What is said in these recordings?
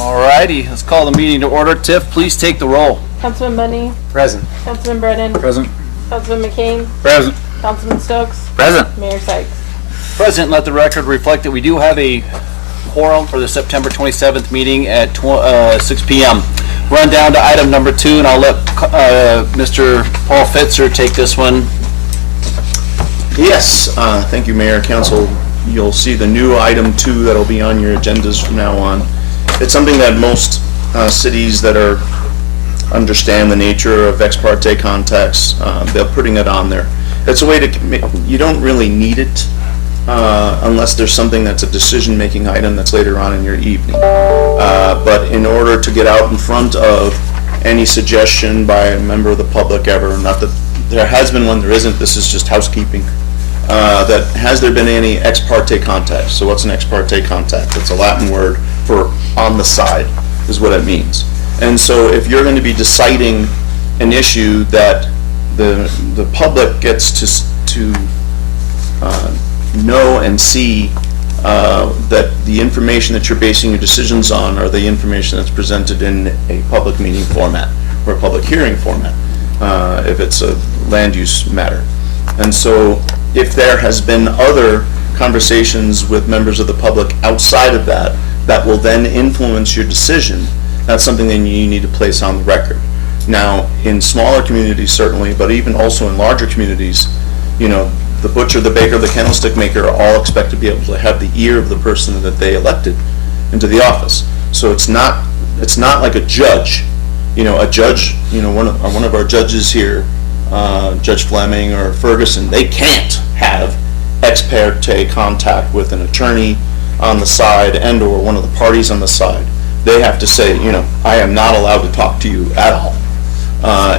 All righty, let's call the meeting to order. Tiff, please take the roll. Councilman Bunny. Present. Councilman Brennan. Present. Councilman McCain. Present. Councilman Stokes. Present. Mayor Sykes. Present, let the record reflect that we do have a quorum for the September 27th meeting at 6 p.m. Run down to item number 2, and I'll let Mr. Paul Fitzer take this one. Yes, thank you, Mayor, Council. You'll see the new item 2 that'll be on your agendas from now on. It's something that most cities that understand the nature of ex parte contacts, they're putting it on there. It's a way to, you don't really need it unless there's something that's a decision-making item that's later on in your evening. But in order to get out in front of any suggestion by a member of the public ever, not that there has been one, there isn't, this is just housekeeping, that has there been any ex parte contact? So what's an ex parte contact? It's a Latin word for on the side, is what it means. And so if you're going to be deciding an issue that the public gets to know and see that the information that you're basing your decisions on are the information that's presented in a public meeting format or a public hearing format, if it's a land use matter. And so if there has been other conversations with members of the public outside of that, that will then influence your decision, that's something that you need to place on the record. Now, in smaller communities certainly, but even also in larger communities, you know, the butcher, the baker, the candlestick maker are all expect to be able to have the ear of the person that they elected into the office. So it's not like a judge. You know, a judge, you know, one of our judges here, Judge Fleming or Ferguson, they can't have ex parte contact with an attorney on the side and or one of the parties on the side. They have to say, you know, I am not allowed to talk to you at all.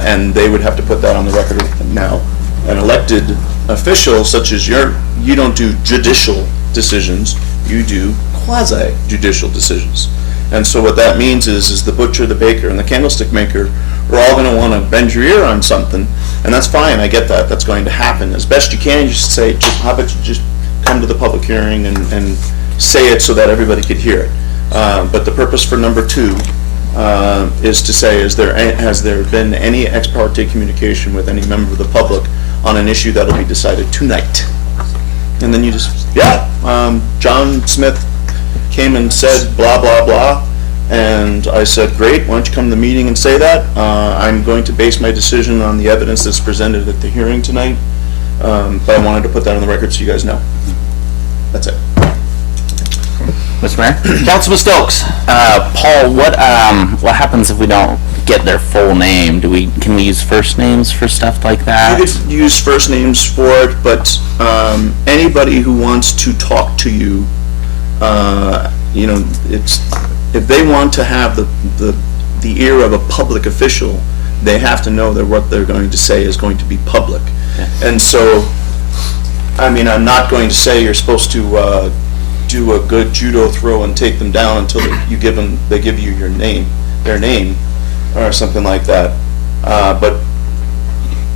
And they would have to put that on the record. Now, an elected official such as you don't do judicial decisions, you do quasi-judicial decisions. And so what that means is the butcher, the baker, and the candlestick maker are all going to want to bend your ear on something, and that's fine, I get that, that's going to happen. As best you can, you just say, how about you just come to the public hearing and say it so that everybody could hear it. But the purpose for number 2 is to say, has there been any ex parte communication with any member of the public on an issue that will be decided tonight? And then you just, John Smith came and said blah, blah, blah, and I said, great, why don't you come to the meeting and say that? I'm going to base my decision on the evidence that's presented at the hearing tonight, but I wanted to put that on the record so you guys know. That's it. Mr. Mayor? Councilman Stokes. Paul, what happens if we don't get their full name? Can we use first names for stuff like that? You could use first names for it, but anybody who wants to talk to you, you know, if they want to have the ear of a public official, they have to know that what they're going to say is going to be public. Yeah. And so, I mean, I'm not going to say you're supposed to do a good judo throw and take them down until they give you their name, or something like that. But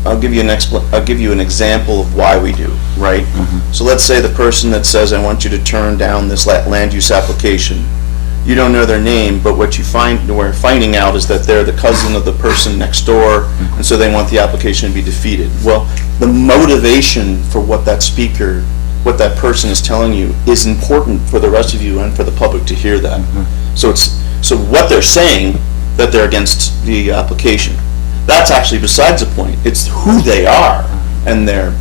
I'll give you an example of why we do, right? Mm-hmm. So let's say the person that says, I want you to turn down this land use application. You don't know their name, but what we're finding out is that they're the cousin of the person next door, and so they want the application to be defeated. Well, the motivation for what that person is telling you is important for the rest of you and for the public to hear that. Mm-hmm. So what they're saying, that they're against the application, that's actually besides the point. It's who they are and their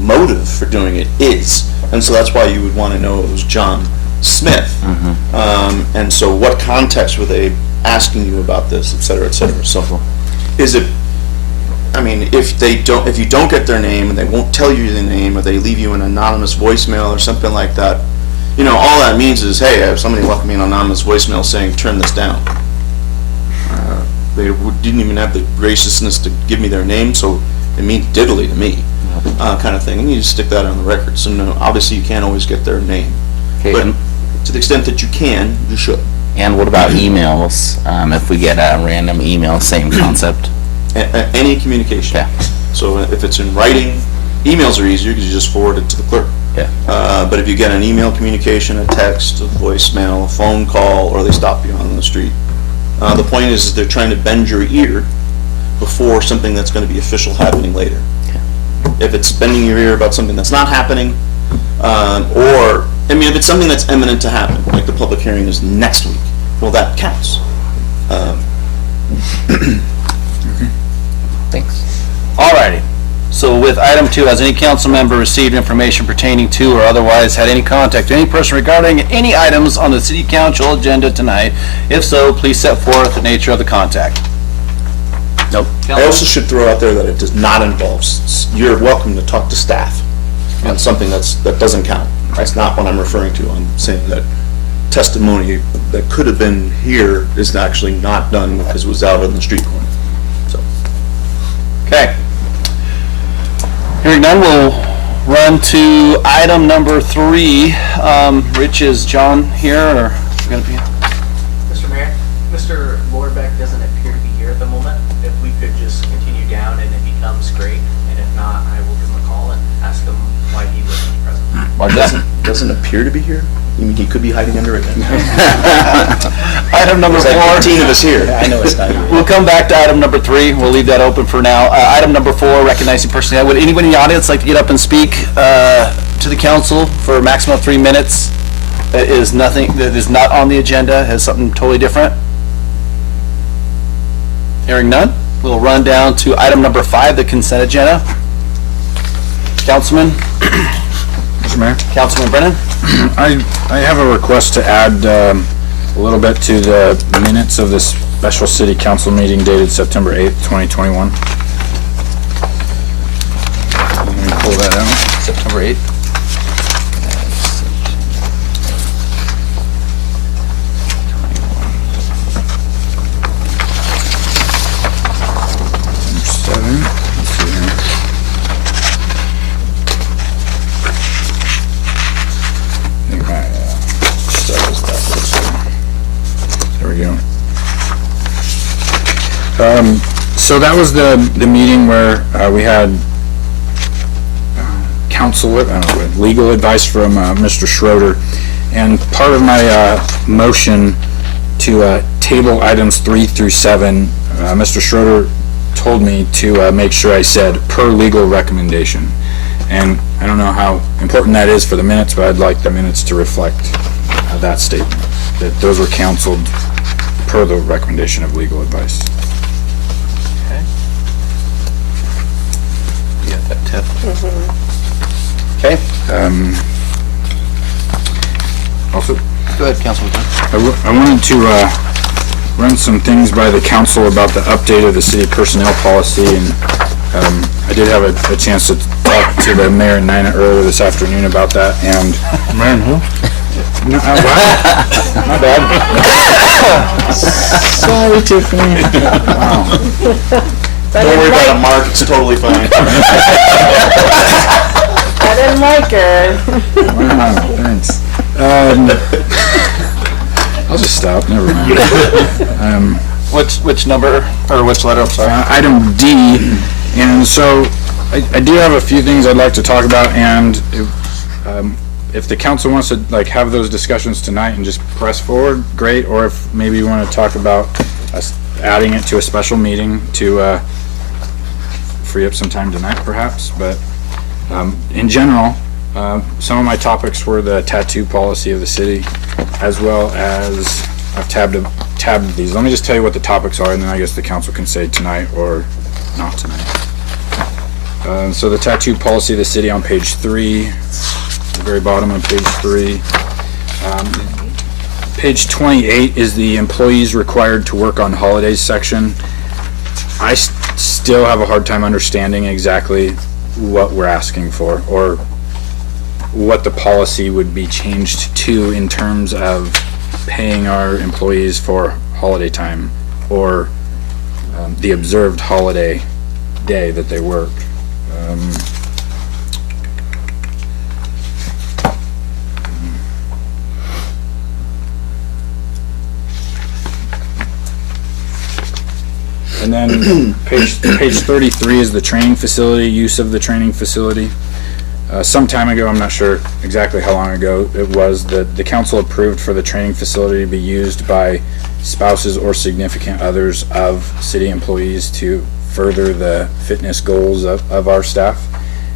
motive for doing it is. And so that's why you would want to know it was John Smith. Mm-hmm. And so what context were they asking you about this, et cetera, et cetera. So is it, I mean, if you don't get their name and they won't tell you the name, or they leave you an anonymous voicemail or something like that, you know, all that means is, hey, if somebody left me an anonymous voicemail saying, turn this down. They didn't even have the graciousness to give me their name, so it means diddly to me, kind of thing. And you just stick that on the record. So no, obviously you can't always get their name. Okay. But to the extent that you can, you should. And what about emails? If we get a random email, same concept? Any communication. Yeah. So if it's in writing, emails are easier because you just forward it to the clerk. Yeah. But if you get an email communication, a text, a voicemail, a phone call, or they stop you on the street, the point is they're trying to bend your ear before something that's going to be official happening later. If it's bending your ear about something that's not happening, or, I mean, if it's something that's imminent to happen, like the public hearing is next week, well, that counts. Thanks. Alrighty. So with item 2, has any council member received information pertaining to or otherwise had any contact with any person regarding any items on the city council agenda tonight? If so, please set forth the nature of the contact. Nope. I also should throw out there that it does not involve, you're welcome to talk to staff on something that doesn't count. That's not what I'm referring to. I'm saying that testimony that could have been here is actually not done because it was out on the street corner. So, Okay. Hearing none, we'll run to item number 3. Rich, is John here or going to be? Mr. Mayor, Mr. Lordbeck doesn't appear to be here at the moment. If we could just continue down, and if he comes, great. And if not, I will give him a call and ask him why he wasn't present. Well, doesn't appear to be here? You mean he could be hiding under it? Item number 4. There's like 15 of us here. I know it's not you. We'll come back to item number 3. We'll leave that open for now. Item number 4, recognizing personnel. Would anyone in the audience like to get up and speak to the council for a maximum of 3 minutes? That is not on the agenda, has something totally different? Hearing none, we'll run down to item number 5, the consent agenda. Councilman? Mr. Mayor? Councilman Brennan? I have a request to add a little bit to the minutes of this special city council meeting dated September 8th, 2021. Let me pull that out. September 8th. Number 7. Let's see here. I think my stuff is backwards. There we go. So that was the meeting where we had legal advice from Mr. Schroeder, and part of my motion to table items 3 through 7, Mr. Schroeder told me to make sure I said per legal recommendation. And I don't know how important that is for the minutes, but I'd like the minutes to reflect that statement, that those were canceled per the recommendation of legal advice. You got that, Tiff? Okay. Also, Go ahead, Councilman Brennan. I wanted to run some things by the council about the update of the city personnel policy, and I did have a chance to talk to the mayor and Nina earlier this afternoon about that, and... Mayor and who? No, wow. My bad. Sorry, Tiffany. Wow. Don't worry about it, Mark, it's totally fine. I didn't like her. Wow, thanks. I'll just stop, never mind. Which number, or which letter, I'm sorry? Item D, and so I do have a few things I'd like to talk about, and if the council wants to have those discussions tonight and just press forward, great, or if maybe you want to talk about us adding it to a special meeting to free up some time tonight perhaps, but in general, some of my topics were the tattoo policy of the city, as well as I've tabbed these. Let me just tell you what the topics are, and then I guess the council can say tonight or not tonight. So the tattoo policy of the city on page 3, the very bottom of page 3. Page 28 is the employees required to work on holidays section. I still have a hard time understanding exactly what we're asking for, or what the policy would be changed to in terms of paying our employees for holiday time, or the observed holiday day that they work. And then page 33 is the training facility, use of the training facility. some time ago, I'm not sure exactly how long ago it was, that the council approved for the training facility to be used by spouses or significant others of city employees to further the fitness goals of our staff.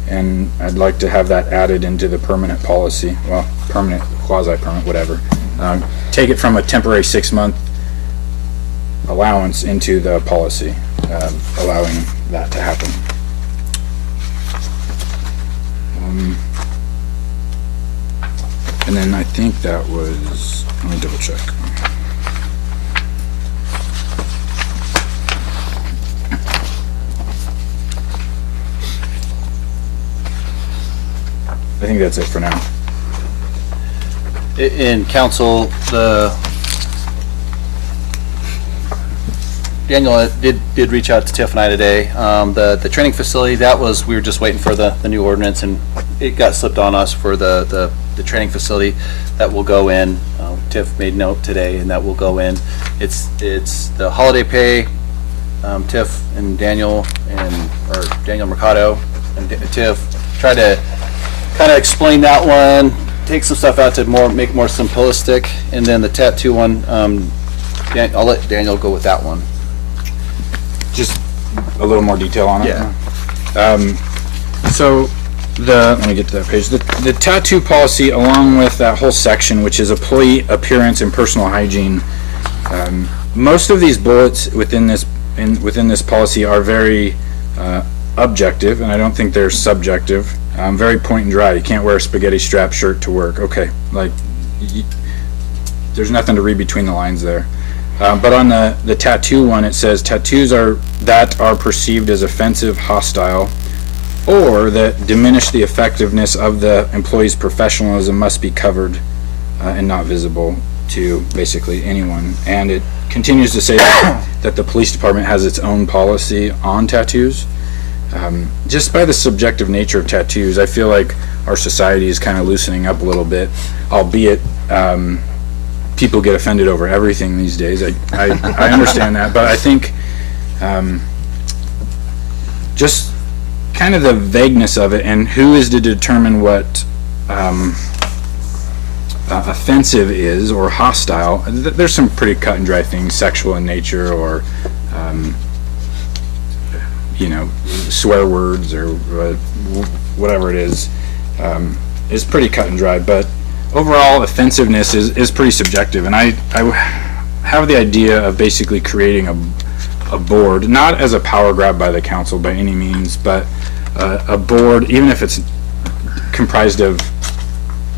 And I'd like to have that added into the permanent policy, well, permanent, quasi-permanent, whatever. Take it from a temporary 6-month allowance into the policy, allowing that to happen. And then I think that was, let me double check. I think that's it for now. In council, Daniel did reach out to Tiff and I today. The training facility, we were just waiting for the new ordinance, and it got slipped on us for the training facility that will go in. Tiff made note today, and that will go in. It's the holiday pay. Tiff and Daniel or Daniel Mercado and Tiff tried to kind of explain that one, take some stuff out to make more simplistic, and then the tattoo one, I'll let Daniel go with that one. Just a little more detail on it. Yeah. So let me get to that page. The tattoo policy, along with that whole section, which is employee appearance and personal hygiene, most of these bullets within this policy are very objective, and I don't think they're subjective. Very point and dry. You can't wear a spaghetti strap shirt to work. Okay, there's nothing to read between the lines there. But on the tattoo one, it says tattoos that are perceived as offensive, hostile, or that diminish the effectiveness of the employee's professionalism must be covered and not visible to basically anyone. And it continues to say that the police department has its own policy on tattoos. Just by the subjective nature of tattoos, I feel like our society is kind of loosening up a little bit, albeit people get offended over everything these days. I understand that, but I think just kind of the vagueness of it and who is to determine what offensive is or hostile. There's some pretty cut and dry things, sexual in nature or swear words or whatever it is pretty cut and dry, but overall offensiveness is pretty subjective, and I have the idea of basically creating a board, not as a power grab by the council by any means, but a board, even if it's comprised of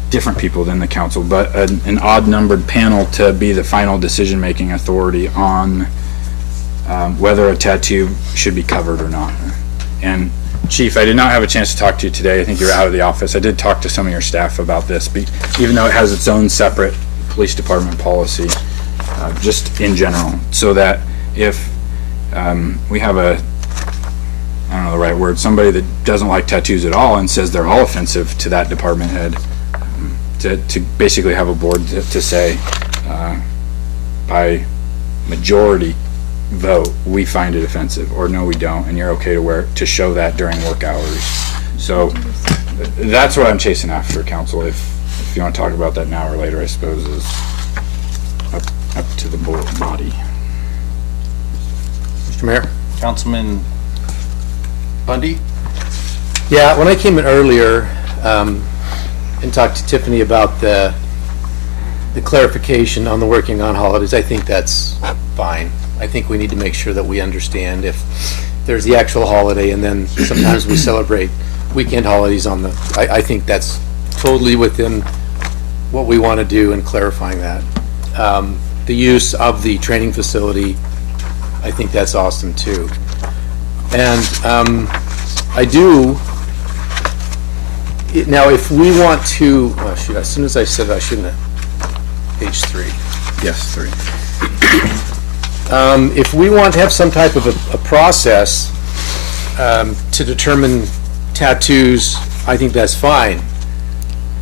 different people than the council, but an odd numbered panel to be the final decision-making authority on whether a tattoo should be covered or not. And Chief, I did not have a chance to talk to you today. I think you're out of the office. I did talk to some of your staff about this, even though it has its own separate police department policy, just in general, so that if we have I don't know the right word, somebody that doesn't like tattoos at all and says they're all offensive to that department head, to basically have a board to say, by majority vote, we find it offensive, or no, we don't, and you're okay to show that during work hours. So that's what I'm chasing after, council. If you want to talk about that now or later, I suppose is up to the board body. Mr. Mayor? Councilman Bundy? Yeah, when I came in earlier and talked to Tiffany about the clarification on the working on holidays, I think that's fine. I think we need to make sure that we understand if there's the actual holiday and then sometimes we celebrate weekend holidays on I think that's totally within what we want to do in clarifying that. The use of the training facility, I think that's awesome too. And I do, now if we want to, oh shoot, as soon as I said it, I shouldn't have, page 3. Yes, 3. If we want to have some type of a process to determine tattoos, I think that's fine.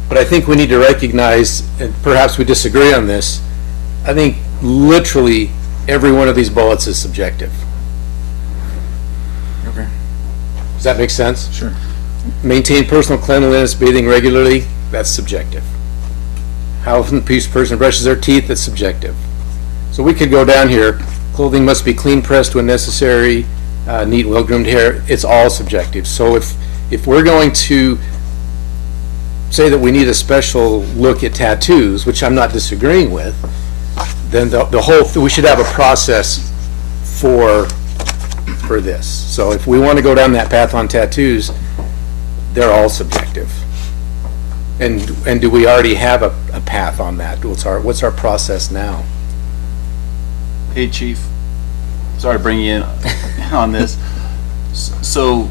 But I think we need to recognize, and perhaps we disagree on this, I think literally every one of these bullets is subjective. Okay. Does that make sense? Sure. Maintain personal cleanliness, bathing regularly, that's subjective. How often the person brushes their teeth, that's subjective. So we could go down here, clothing must be clean pressed when necessary, neat, well-groomed hair, it's all subjective. So if we're going to say that we need a special look at tattoos, which I'm not disagreeing with, then the whole, we should have a process for this. So if we want to go down that path on tattoos, they're all subjective. And do we already have a path on that? What's our process now? Hey, Chief, sorry to bring you in on this. So,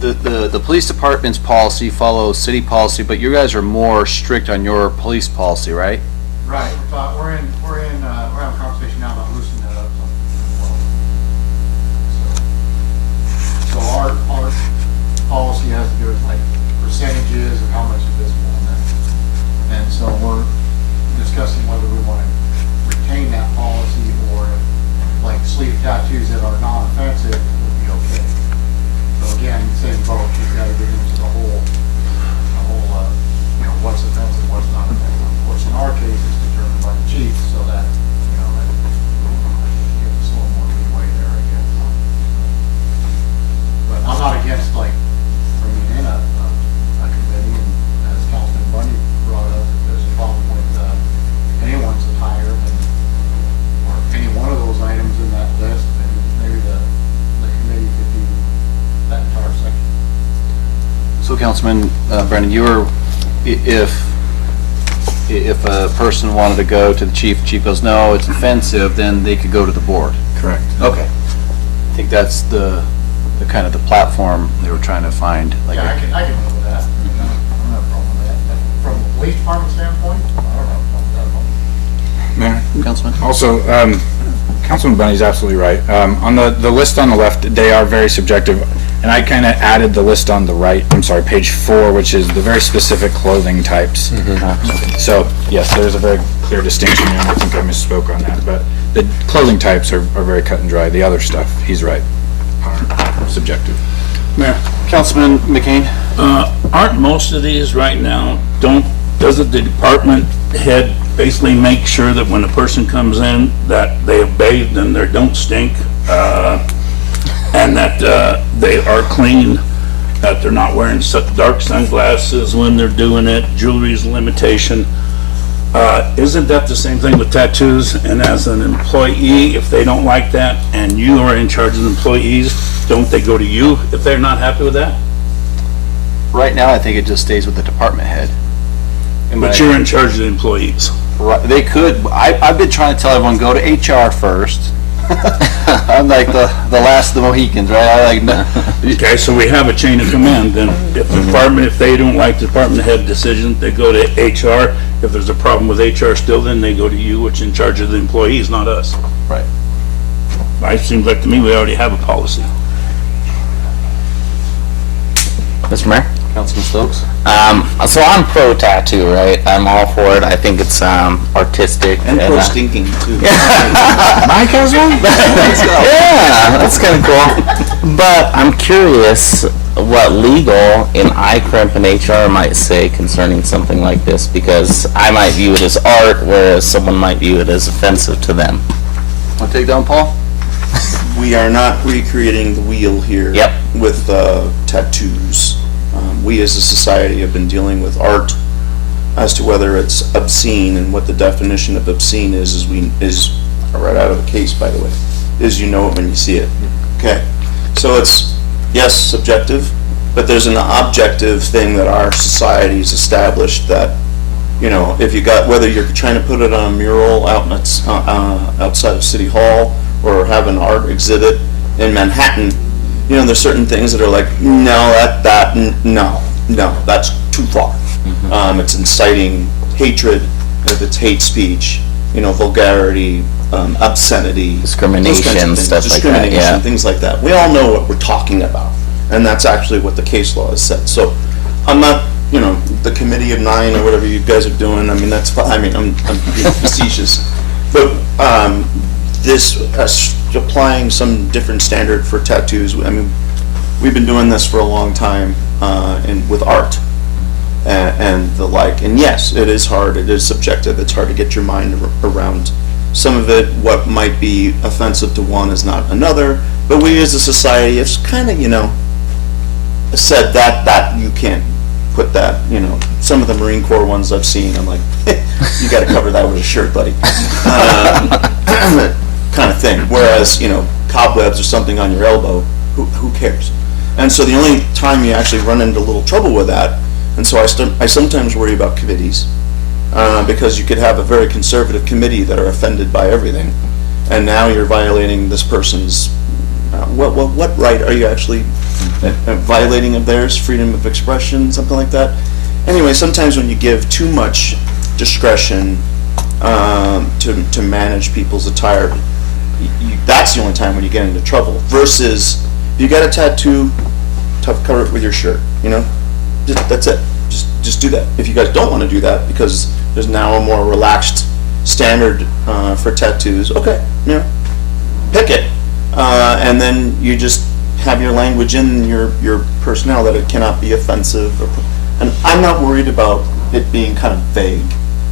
the police department's policy follows city policy, but you guys are more strict on your police policy, right? Right, we're having a conversation now about loosening that up some. So our policy has to do with like percentages and how much is visible and that. And so we're discussing whether we want to retain that policy or if, like, sleeve tattoos that are non-offensive would be okay. So again, same boat, you've got to get into the whole, what's offensive, what's not offensive. Of course, in our case, it's determined by the chief, so that, that gives us a little more leeway there, I guess. But I'm not against, like, bringing in a committee, and as Councilman Bundy brought up, if there's a problem with anyone's attire, then, or any one of those items in that list, then maybe the committee could do that entire section. So, Councilman Brennan, if a person wanted to go to the chief goes, no, it's offensive, then they could go to the board. Correct. Okay. I think that's the kind of the platform they were trying to find. Like, Yeah, I can live with that. I don't have a problem with that. But from the police department standpoint, I don't have a problem with that. Mayor? Councilman? Also, Councilman Bunny's absolutely right. On the list on the left, they are very subjective, and I kind of added the list on the right, I'm sorry, page 4, which is the very specific clothing types. So, yes, there's a very clear distinction, and I think I misspoke on that, but the clothing types are very cut and dry. The other stuff, he's right, are subjective. Mayor, Councilman McCain? aren't most of these right now, doesn't the department head basically make sure that when a person comes in, that they have bathed and they don't stink, and that they are clean, that they're not wearing dark sunglasses when they're doing it, jewelry's a limitation? Isn't that the same thing with tattoos? And as an employee, if they don't like that and you are in charge of the employees, don't they go to you if they're not happy with that? Right now, I think it just stays with the department head. But you're in charge of the employees. Right, they could, I've been trying to tell everyone, go to HR first. I'm like the last of the Mohicans, right? I like, no. Okay, so we have a chain of command, then if the department, if they don't like the department head decision, they go to HR. If there's a problem with HR still, then they go to you, which is in charge of the employees, not us. Right. It seems like to me we already have a policy. Mr. Mayor? Councilman Stokes? So I'm pro tattoo, right? I'm all for it. I think it's artistic. And pro stinking too. Mike has one? Yeah, that's kind of cool. But I'm curious what legal in iCrimp and HR might say concerning something like this, because I might view it as art, whereas someone might view it as offensive to them. Want to take down Paul? We are not recreating the wheel here. Yep. With tattoos. We as a society have been dealing with art as to whether it's obscene, and what the definition of obscene is right out of the case, by the way, is you know it when you see it. Okay. So it's, yes, subjective, but there's an objective thing that our society's established that, if you got, whether you're trying to put it on a mural outside of City Hall or have an art exhibit in Manhattan, there's certain things that are like, no, that's too far. It's inciting hatred, if it's hate speech, vulgarity, obscenity. Discrimination, stuff like that, Discrimination, yeah. things like that. We all know what we're talking about, and that's actually what the case law has said. So I'm not, the committee of 9 or whatever you guys are doing, that's fine. I'm being facetious. But this, applying some different standard for tattoos, we've been doing this for a long time, and with art and the like. And yes, it is hard, it is subjective, it's hard to get your mind around some of it. What might be offensive to one is not another, but we as a society have kind of, said that you can't put that, some of the Marine Corps ones I've seen, I'm like, you gotta cover that with a shirt, buddy. Kind of thing. Whereas, cobwebs or something on your elbow, who cares? And so the only time you actually run into a little trouble with that, and so I sometimes worry about committees, because you could have a very conservative committee that are offended by everything, and now you're violating this person's, what right are you actually violating of theirs? Freedom of expression, something like that? Anyway, sometimes when you give too much discretion to manage people's attire, that's the only time when you get into trouble. Versus, if you got a tattoo, cover it with your shirt, that's it. Just do that. If you guys don't want to do that, because there's now a more relaxed standard for tattoos, okay, pick it. And then you just have your language in your personnel that it cannot be offensive. And I'm not worried about it being kind of vague,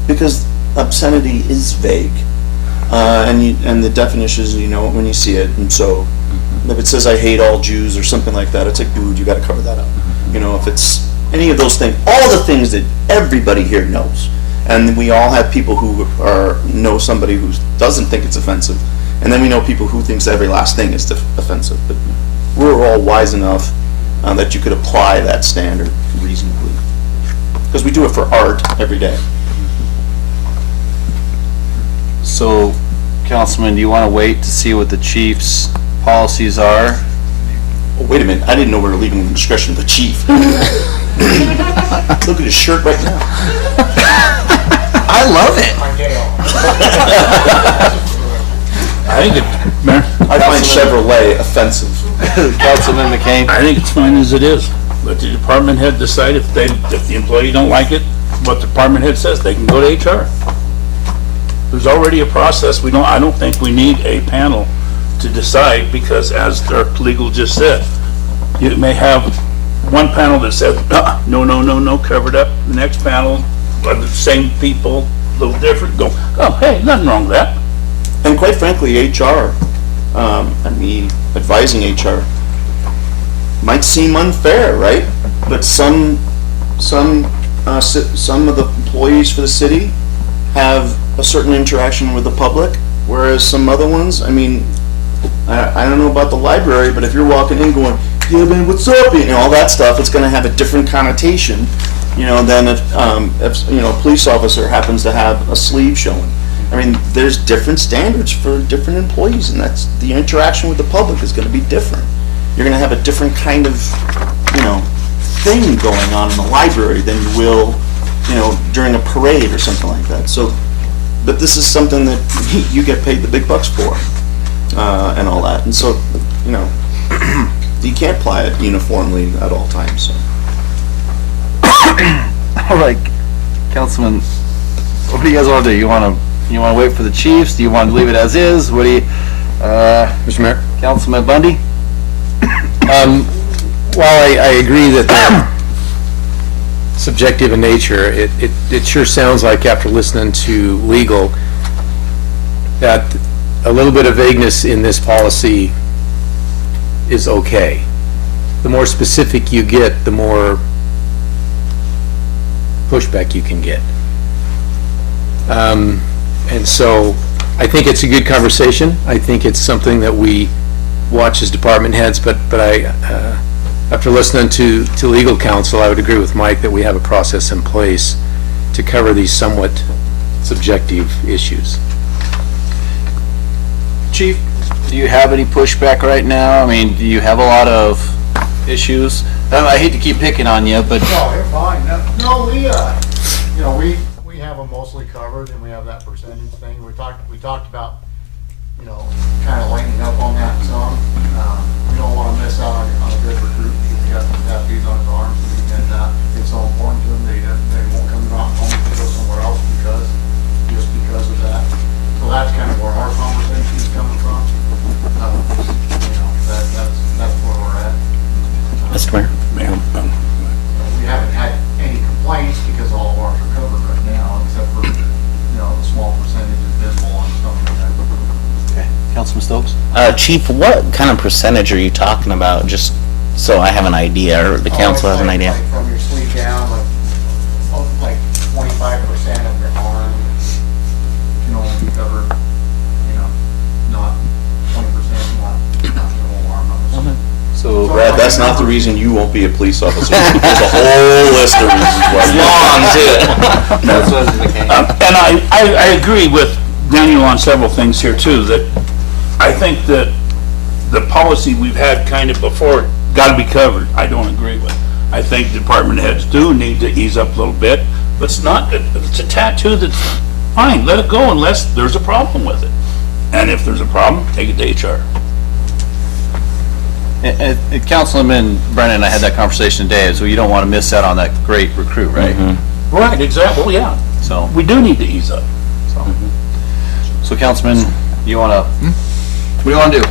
because obscenity is vague. And the definitions, you know it when you see it. And so if it says I hate all Jews or something like that, it's like, dude, you got to cover that up. If it's any of those things, all the things that everybody here knows. And we all have people who know somebody who doesn't think it's offensive. And then we know people who thinks every last thing is offensive. But we're all wise enough that you could apply that standard reasonably. Because we do it for art every day. So, Councilman, do you want to wait to see what the chief's policies are? Oh, wait a minute, I didn't know we were leaving the discretion of the chief. Look at his shirt right now. I love it. I think it, Mayor, I find Chevrolet offensive. Councilman McCain? I think it's fine as it is. Let the department head decide if the employee don't like it, what the department head says, they can go to HR. There's already a process. I don't think we need a panel to decide, because as our legal just said, you may have one panel that says, no, covered up. The next panel, the same people, a little different, go, oh, hey, nothing wrong with that. And quite frankly, HR, and me advising HR, might seem unfair, right? But some of the employees for the city have a certain interaction with the public, whereas some other ones, I don't know about the library, but if you're walking in going, yeah, man, what's up? All that stuff, it's going to have a different connotation, than if a police officer happens to have a sleeve showing. There's different standards for different employees, and that's the interaction with the public is going to be different. You're going to have a different kind of, thing going on in the library than you will, during a parade or something like that. So, but this is something that you get paid the big bucks for, and all that. And so, you can't apply it uniformly at all times. So. All right, Councilman, what do you guys want to do? You want to wait for the chiefs? Do you want to leave it as is? What do you, Mr. Mayor? Councilman Bundy? While I agree that they're subjective in nature, it sure sounds like, after listening to legal, that a little bit of vagueness in this policy is okay. The more specific you get, the more pushback you can get. And so I think it's a good conversation. I think it's something that we watch as department heads, but after listening to legal counsel, I would agree with Mike that we have a process in place to cover these somewhat subjective issues. Chief, do you have any pushback right now? Do you have a lot of issues? I hate to keep picking on you, but... No, you're fine. No, we have them mostly covered, and we have that percentage thing. We talked about, kind of lightening up on that some. We don't want to miss out on a good recruit because he got some tattoos on his arms, and it's so important to them they won't come out home to go somewhere else just because of that. So that's kind of where our conversation is coming from. That's where we're at. Mr. Mayor? Ma'am, We haven't had any complaints because all of ours are covered right now, except for, the small percentage is visible on some of them. Okay. Councilman Stokes? Chief, what kind of percentage are you talking about, just so I have an idea, or the council has an idea? Like from your sleeve down, like 25% of your arm can only be covered, not 20%, not your whole arm. So, Brad, that's not the reason you won't be a police officer. There's a whole list of reasons why. Long, too. that's what the case. and I agree with Daniel on several things here too, that I think that the policy we've had kind of before got to be covered. I don't agree with. I think department heads do need to ease up a little bit, but it's not, if it's a tattoo, that's fine, let it go unless there's a problem with it. And if there's a problem, take it to HR. And Councilman Brennan and I had that conversation today, so you don't want to miss out on that great recruit, right? Right, exactly, well, yeah. So, We do need to ease up. so Councilman, you want to, what do you want to do?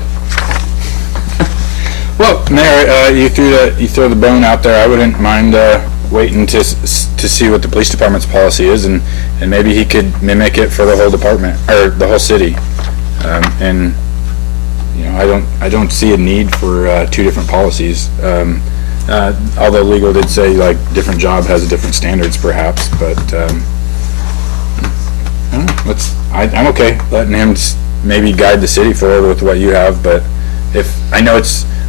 Well, Mayor, you throw the bone out there. I wouldn't mind waiting to see what the police department's policy is, and maybe he could mimic it for the whole department or the whole city. And I don't see a need for two different policies. Although legal did say like different job has different standards, perhaps, but I don't know. I'm okay letting him maybe guide the city forward with what you have, but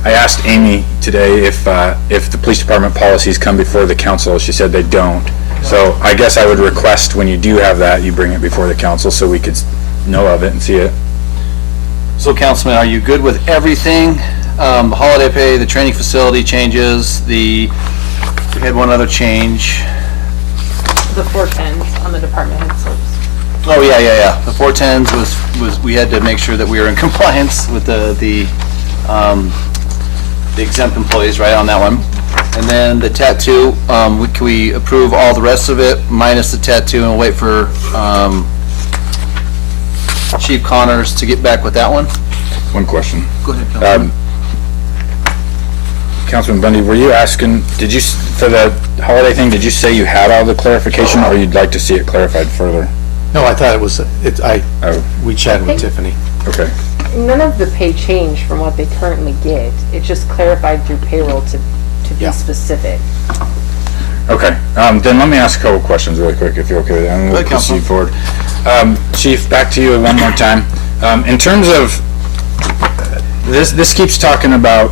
I asked Amy today if the police department policies come before the council. She said they don't. So I guess I would request when you do have that, you bring it before the council so we could know of it and see it. So Councilman, are you good with everything? The holiday pay, the training facility changes, we had one other change. The 410s on the department head slips. Oh, yeah. The 410s was, we had to make sure that we were in compliance with the exempt employees, right, on that one. And then the tattoo, can we approve all the rest of it minus the tattoo and wait for, Chief Connors to get back with that one? One question. Go ahead, Councilman. Councilman Bundy, were you asking, for the holiday thing, did you say you had all the clarification or you'd like to see it clarified further? No, I thought it was, Oh, we chatted with Tiffany. okay. None of the pay changed from what they currently get. It's just clarified through payroll to be Yeah. specific. Okay, then let me ask a couple questions really quick, if you're okay with that, and we'll Go ahead, proceed forward. Chief, back to you one more time. In terms of, this keeps talking about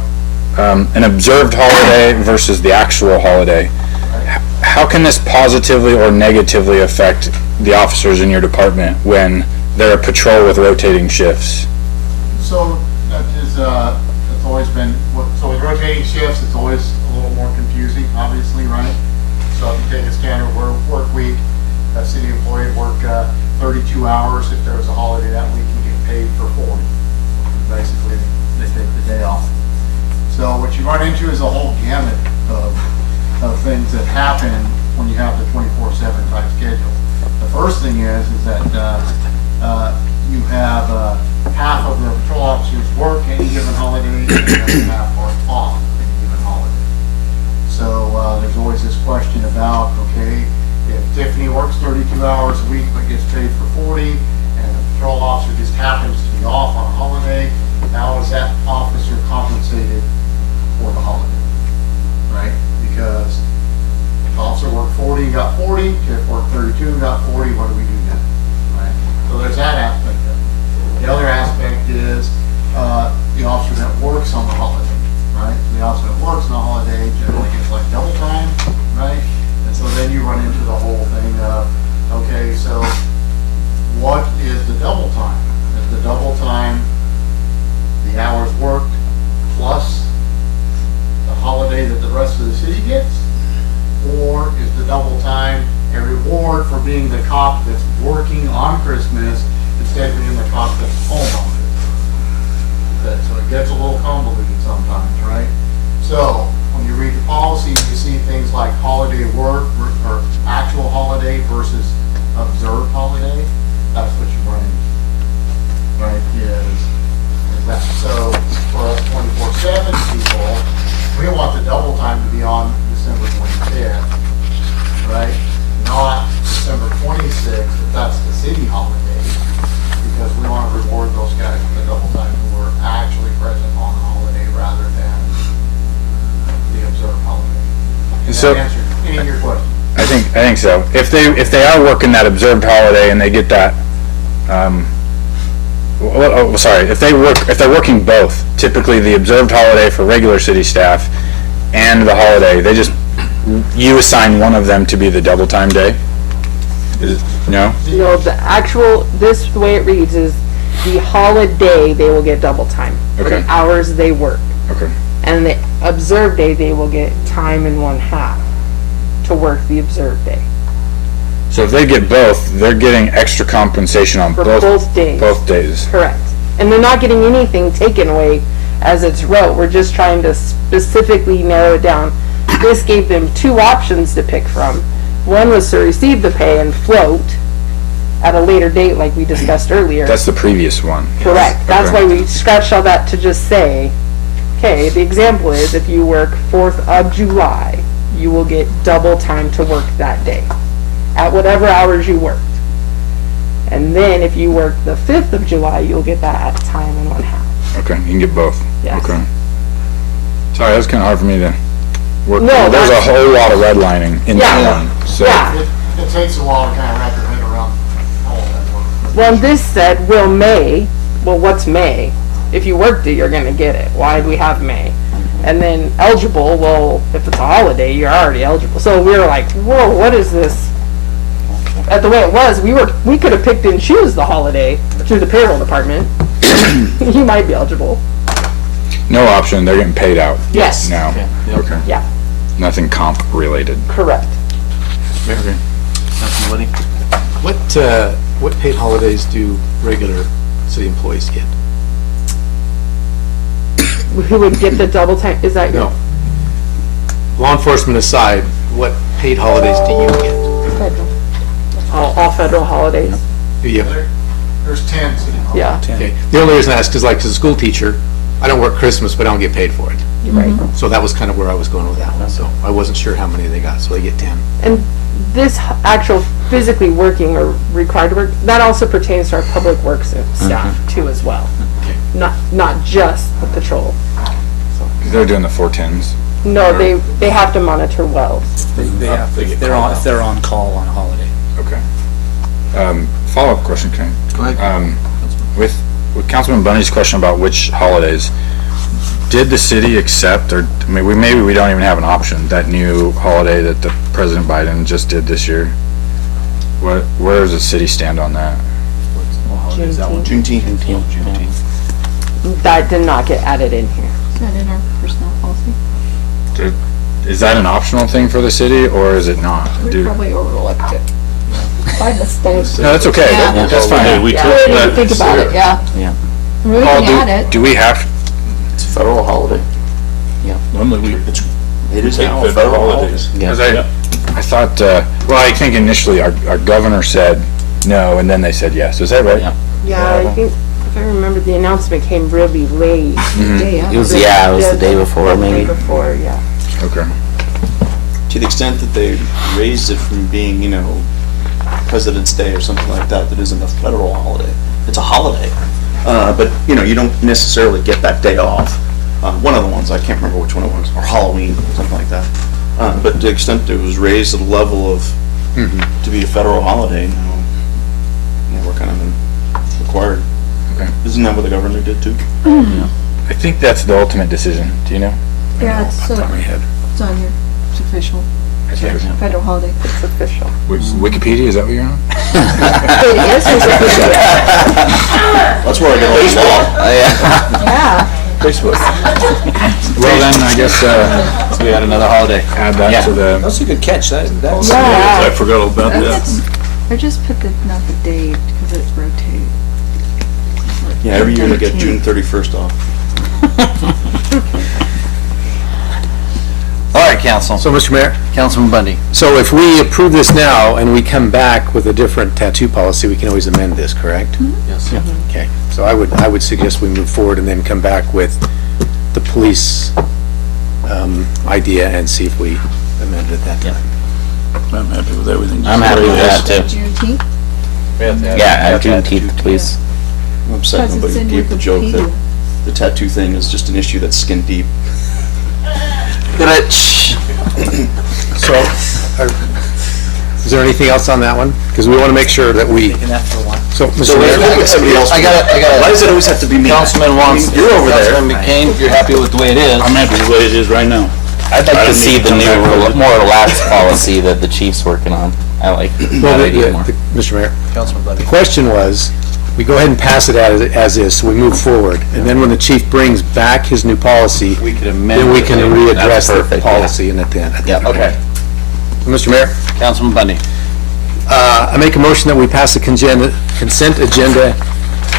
an observed holiday versus the actual holiday. How can this positively or negatively affect the officers in your department when they're a patrol with rotating shifts? So that is, that's always been, so with rotating shifts, it's always a little more confusing, obviously, right? So if you take a standard work week, a city employee would work 32 hours. If there was a holiday that week, you get paid for 40. Basically, they take the day off. So what you run into is a whole gamut of things that happen when you have the 24/7 type schedule. The first thing is that you have half of the patrol officers work any given holiday, and the other half are off any given holiday. So there's always this question about, okay, if Tiffany works 32 hours a week but gets paid for 40, and the patrol officer just happens to be off on a holiday, how is that officer compensated for the holiday, right? Because if the officer worked 40 and got 40, Tiff worked 32 and got 40, what do we do then, right? So there's that aspect of it. The other aspect is the officer that works on the holiday, right? The officer that works on the holiday generally gets like double time, right? And so then you run into the whole thing of, okay, so what is the double time? Is the double time the hours worked plus the holiday that the rest of the city gets? Or is the double time a reward for being the cop that's working on Christmas instead of being the cop that's home on Christmas? So it gets a little convoluted sometimes, right? So when you read the policy, you see things like holiday work or actual holiday versus observed holiday. That's what you run into, right? Is that so? For us 24/7 people, we want the double time to be on December 25th, right? Not December 26th, if that's the city holiday, because we want to reward those guys for the double time who were actually present on the holiday rather than the observed holiday. Does So- that answer any of your questions? I think so. If they are working that observed holiday and they get that, sorry, if they're working both, typically the observed holiday for regular city staff and the holiday, you assign one of them to be the double time day? No? No, the way it reads is the holiday, they will get double time for the Okay. hours they work. Okay. And the observed day, they will get time and 1/2 to work the observed day. So if they get both, they're getting extra compensation on For both days. Both days. Correct. And they're not getting anything taken away as it's wrote. We're just trying to specifically narrow it down. This gave them 2 options to pick from. One was to receive the pay and float at a later date, like we discussed earlier. That's the previous one. Correct. That's Okay. why we scratched all that to just say, okay, the example is if you work 4th of July, you will get double time to work that day at whatever hours you worked. And then if you work the 5th of July, you'll get that at time and 1/2. Okay, you can get both. Yes. Okay. Sorry, that was kind of hard for me to work. No, There's a that's- whole lot of redlining in Yeah. that one. So Yeah. It takes a while to kind of wrap your head around all that work. Well, and this said, well, what's May? If you worked it, you're gonna get it. Why do we have May? And then eligible, well, if it's a holiday, you're already eligible. So we were like, whoa, what is this? At the way it was, we could have picked and choose the holiday through the payroll department. You might be eligible. no option, they're getting paid out Yes. now. Okay. Yeah, Nothing comp related. correct. What paid holidays do regular city employees get? Who would get the double time? Is that your? No. Law enforcement aside, what paid holidays do you get? Federal. All federal holidays. Do you? There's 10 city holidays. Yeah, Okay. The only reason I ask is like, as a school teacher, I don't work Christmas, but I don't get paid for it. you're right. So that was kind of where I was going with that one. So I wasn't sure how many they got, so they get 10. And this actual physically working or required to work, that also pertains to our public works staff too as well. Okay. Not just the patrol. They're doing the 410s. No, they have to monitor wells. They have, if they're on call on a holiday. Okay. Follow-up question, Ken. Go ahead. With Councilman Bunny's question about which holidays, did the city accept, or maybe we don't even have an option, that new holiday that the President Biden just did this year? Where does the city stand on that? Is that one? Juneteenth. That did not get added in here. Is that in our personnel policy? Is that an optional thing for the city, or is it not? We probably overlooked it by mistake. No, that's okay. Yeah. That's fine. We didn't think about it, yeah. Yeah. We Paul, can add it. do we have, It's a federal holiday. Normally, It is take now a federal federal holidays. holiday. because I thought, well, I think initially our governor said no, and then they said yes. Is that right? Yeah. Yeah, I think, if I remember, the announcement came really late. Day It was, yeah, it was the day before, The day maybe. before, yeah. Okay. To the extent that they raised it from being, President's Day or something like that, that isn't a federal holiday. It's a holiday. But, you don't necessarily get that day off. One of the ones, I can't remember which one it was, or Halloween, something like that. But to the extent that it was raised to the level of, to be a federal holiday, we're kind of required. Okay. Isn't that what the governor did too? I think that's the ultimate decision. Do you know? Yeah, it's on here. It's official. Federal holiday. It's official. Wikipedia, is that what you're on? It is official. That's where I get all the law. Yeah. Well, then, I guess, So we had another holiday. add that to the, That's a good catch. That's. I forgot all about that. I just put not the date, because it rotates. Yeah, every year they get June 31st off. All right, council. So, Mr. Mayor, Councilman Bundy. so if we approve this now and we come back with a different tattoo policy, we can always amend this, correct? Yes. Okay, so I would suggest we move forward and then come back with the police idea and see if we amend it at that time. I'm happy with everything. I'm happy with that too. Juneteenth? Yeah, add Juneteenth, please. I'm upset Because nobody it's in gave the joke that Wikipedia. the tattoo thing is just an issue that's skin deep. So, is there anything else on that one? Because we want to make sure that we, Taking that for a while. so, Mr. Mayor? I got Why does it always have to be me? Councilman wants, You're over there. Councilman McCain, you're happy with the way it is? I'm happy the way it is right now. I'd like I to don't see need to the come back with new, it. more relaxed policy that the chief's working on. I like Well, that idea more. Mr. Mayor, Councilman the Buddy. question was, we go ahead and pass it as is, so we move forward. And then when the chief brings back his new policy, We could amend. then we can it. readdress That's the perfect, yeah. policy and at the end. Yep. Okay, Mr. Mayor? Councilman Bundy. I make a motion that we pass the consent agenda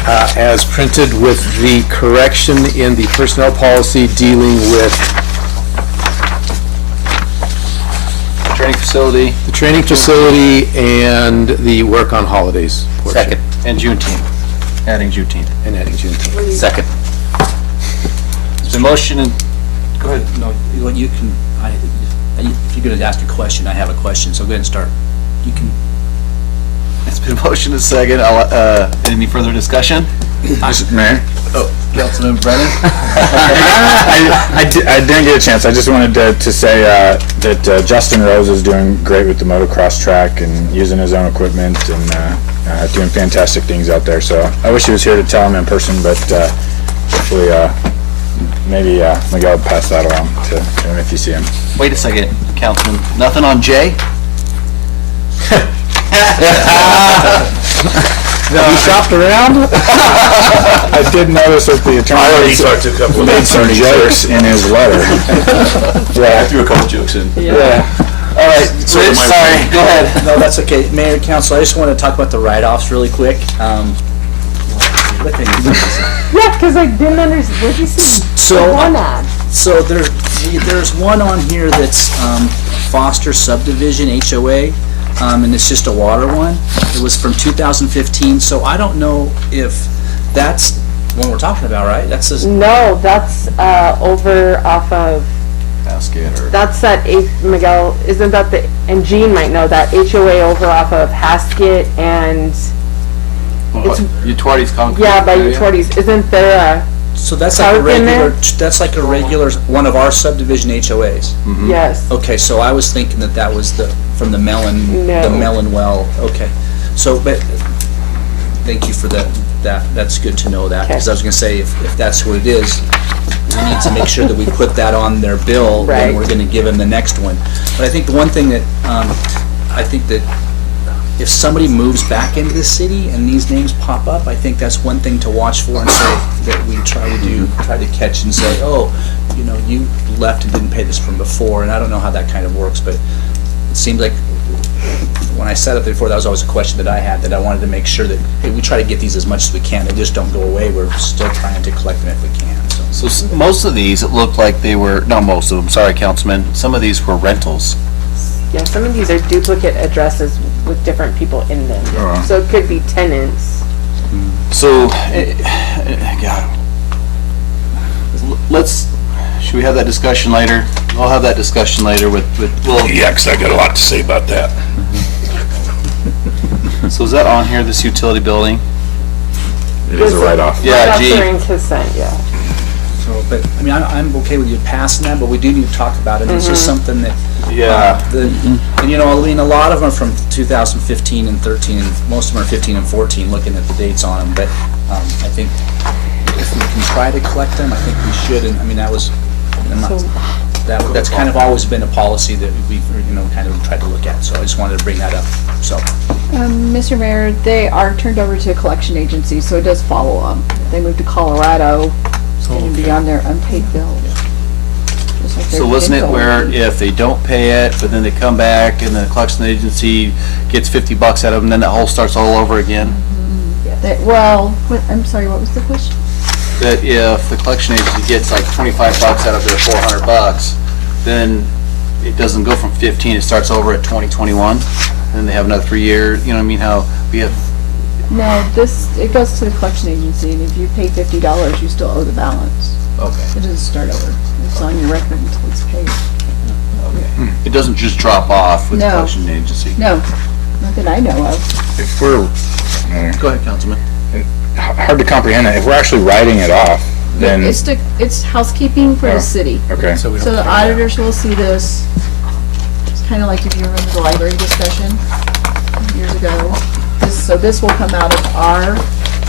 as printed with the correction in the personnel policy dealing with Training facility. the training facility and the work on holidays portion. Second. And Juneteenth, adding Juneteenth. And adding Juneteenth. Second. It's been motion and, go ahead. No, well, you can, if you're gonna ask a question, I have a question, so go ahead and start. You can, It's been motion and second. Any further discussion? Mr. Mayor? Councilman Brennan? I didn't get a chance. I just wanted to say that Justin Rose is doing great with the motocross track and using his own equipment and doing fantastic things out there. So I wish he was here to tell him in person, but hopefully maybe Miguel will pass that along to him if you see him. Wait a second, Councilman. Nothing on Jay? Have you shopped around? I did notice that the attorney talked to a couple of made some jokes in his letter. I threw a couple jokes in. Yeah. All right, Rich, sorry, go ahead. no, that's okay. Mayor and council, I just want to talk about the write-offs really quick. What thing is this? Yeah, because I didn't understand. Where'd you see So, one ad? So there's one on here that's Foster Subdivision, HOA, and it's just a water one. It was from 2015, so I don't know if that's one we're talking about, right? That's just, No, that's over off of. Basket or. That's that Miguel. Isn't that the? And Gene might know that HOA over off of Haskett and Utuarte's concrete. yeah, by area? Utuarte's. Isn't there so that's like a Park in there? regular, one of our subdivision HOAs. a? Yes. Okay, so I was thinking that was from the Melon, No. the Melon well, okay. So, but, thank you for that's good to know that, because I was gonna say, if that's what it is, we need to make sure that we put that on their bill, then Right. we're gonna give them the next one. But I think the one thing that, I think that if somebody moves back into the city and these names pop up, I think that's one thing to watch for and say, that we try to catch and say, oh, you left and didn't pay this from before, and I don't know how that kind of works, but it seems like when I sat up there before, that was always a question that I had, that I wanted to make sure that, hey, we try to get these as much as we can, they just don't go away, we're still trying to collect them if we can, so. So most of these, it looked like they were, not most of them, sorry, Councilman, some of these were rentals. Yeah, some of these are duplicate addresses with different people in them. Oh. So it could be tenants. So, God. Should we have that discussion later? We'll have that discussion later with, well, Yeah, 'cause I got a lot to say about that. so is that on here, this utility building? It is a write-off. Yeah, That's gee. during consent, yeah. So, but, I mean, I'm okay with you passing that, but we do need to talk about it, it's just something that. Yeah. And a lot of them are from 2015 and 13, and most of them are 15 and 14, looking at the dates on them, but, I think if we can try to collect them, I think we should, and, I mean, that's kind of always been a policy that we've, kind of tried to look at, so I just wanted to bring that up, so. Mr. Mayor, they are turned over to a collection agency, so it does follow them. They moved to Colorado, it's gonna be on their unpaid bills. Just like their So wasn't it info. where if they don't pay it, but then they come back and the collection agency gets $50 out of them, then that whole starts all over again? I'm sorry, what was the question? That if the collection agency gets like $25 out of their $400, then it doesn't go from 15, it starts over at 2021, and they have another 3 years, you know what I mean, how we have, No, it goes to the collection agency, and if you pay $50, you still owe the balance. okay. It doesn't start over. keeps on your record until it's paid. It doesn't just drop off with the No. collection agency. No, not that I know of. If we're, Go ahead, Councilman. hard to comprehend it, if we're actually writing it off, then, It's housekeeping for Oh. the city. okay. So we don't So the carry that. auditors will see this. It's kind of like if you remember the library discussion years ago. This will come out of our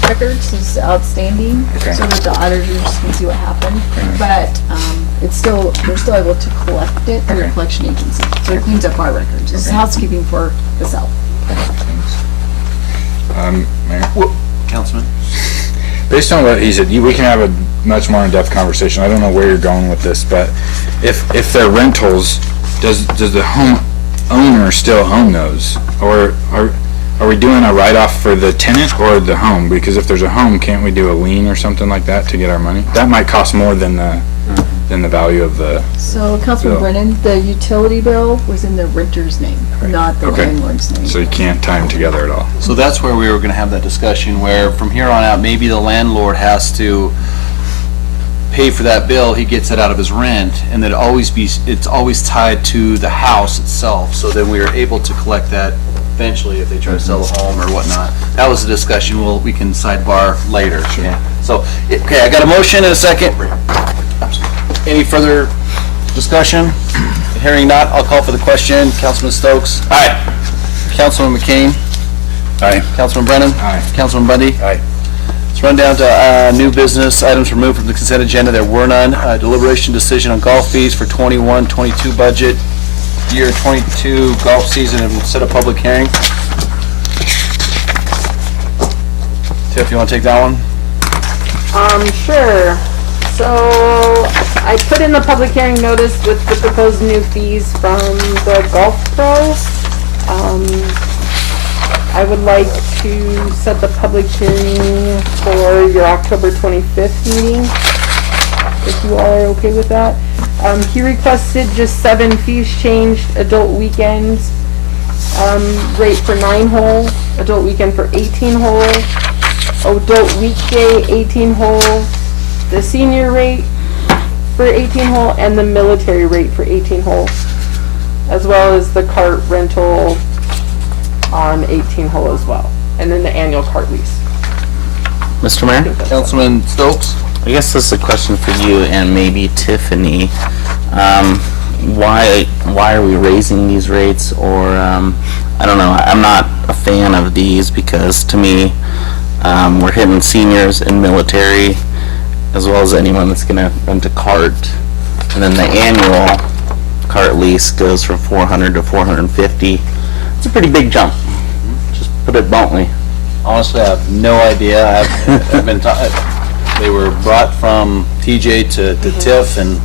records as outstanding, Okay. so that the auditors can see what happened. But they're still able to collect it through a Okay. collection agency. So it cleans up our records. It's Okay. housekeeping for the self. Mayor? Councilman? Based on what he said, we can have a much more in-depth conversation. I don't know where you're going with this, but if they're rentals, does the home owner still own those? Or are we doing a write-off for the tenant or the home? Because if there's a home, can't we do a lien or something like that to get our money? That might cost more than the value of the, So Councilman Bill. Brennan, the utility bill was in the renter's name, not the Okay. landlord's name. so you can't tie them together at all. So that's where we were gonna have that discussion, where from here on out, maybe the landlord has to pay for that bill, he gets it out of his rent, and that it's always tied to the house itself, so then we are able to collect that eventually if they try to sell a home or whatnot. That was a discussion, we can sidebar later. Sure. So, okay, I got a motion and a second. Any further discussion? Hearing not, I'll call for the question. Councilman Stokes? Aye. Councilman McCain? Aye. Councilman Brennan? Aye. Councilman Bundy? Aye. Let's run down to new business, items removed from the consent agenda. There were none. Deliberation decision on golf fees for 21-22 budget, year 22 golf season, and set a public hearing. Tiff, you want to take that one? Sure. So I put in the public hearing notice with the proposed new fees from the Golf Pro. I would like to set the public hearing for your October 25th meeting, if you all are okay with that. He requested just 7 fees changed, adult weekends, rate for 9-hole, adult weekend for 18-hole, adult weekday 18-hole, the senior rate for 18-hole, and the military rate for 18-hole, as well as the cart rental on 18-hole as well, and then the annual cart lease. Mr. Mayor? Councilman Stokes? I guess this is a question for you and maybe Tiffany. Why are we raising these rates? Or I don't know. I'm not a fan of these because to me, we're hitting seniors and military, as well as anyone that's going to rent a cart. And then the annual cart lease goes from 400 to 450. It's a pretty big jump. Just put it bluntly. Honestly, I have no idea. I've been they were brought from TJ to Tiff, and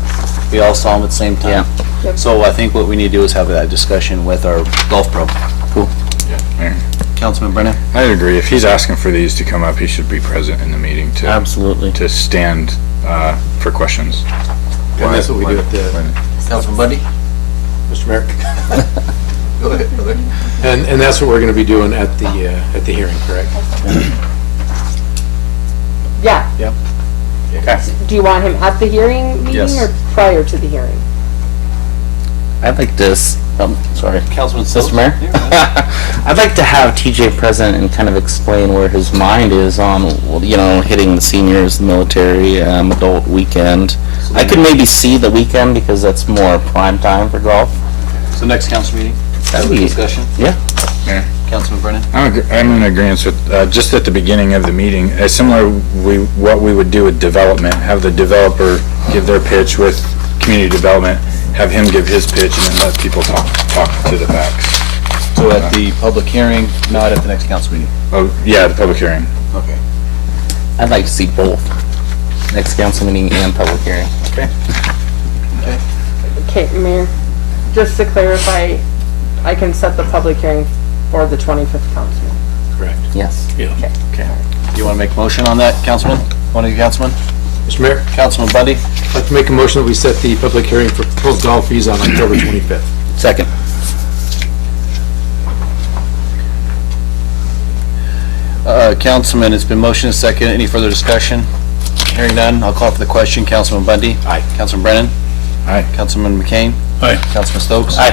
we all saw them at the same time. Yep. So I think what we need to do is have that discussion with our golf pro. Cool. Mayor? Councilman Brennan? I agree. If he's asking for these to come up, he should be present in the meeting to Absolutely. stand for questions. And that's what we do at the, Councilman Bundy? Mr. Mayor? Go ahead, brother. And that's what we're gonna be doing at the hearing, correct? Yeah. Yep. Do you want him at the hearing meeting Yes. or prior to the hearing? I'd like to, sorry. Councilman Stokes? Mr. Mayor? I'd like to have TJ present and kind of explain where his mind is on, you know, hitting the seniors, the military, adult weekend. I could maybe see the weekend because that's more prime time for golf. So next council meeting? That'd be- Discussion? Yeah. Mayor? Councilman Brennan? I'm in agreement with, just at the beginning of the meeting, similar, what we would do with development, have the developer give their pitch with community development, have him give his pitch, and then let people talk to the facts. So at the public hearing, not at the next council meeting? Oh, yeah, the public hearing. Okay. I'd like to see both. Next council meeting and public hearing. Okay. Okay, Mayor, just to clarify, I can set the public hearing for the 25th council meeting. Correct. Yes. Okay. Do you want to make a motion on that, Councilman? One of you, Councilman? Mr. Mayor, Councilman Bundy? I'd like to make a motion that we set the public hearing for proposed golf fees on October 25th. Second. Councilman, it's been motioned and second. Any further discussion? Hearing none, I'll call for the question. Councilman Bundy? Aye. Councilman Brennan? Aye. Councilman McCain. Aye. Councilman Stokes. Aye.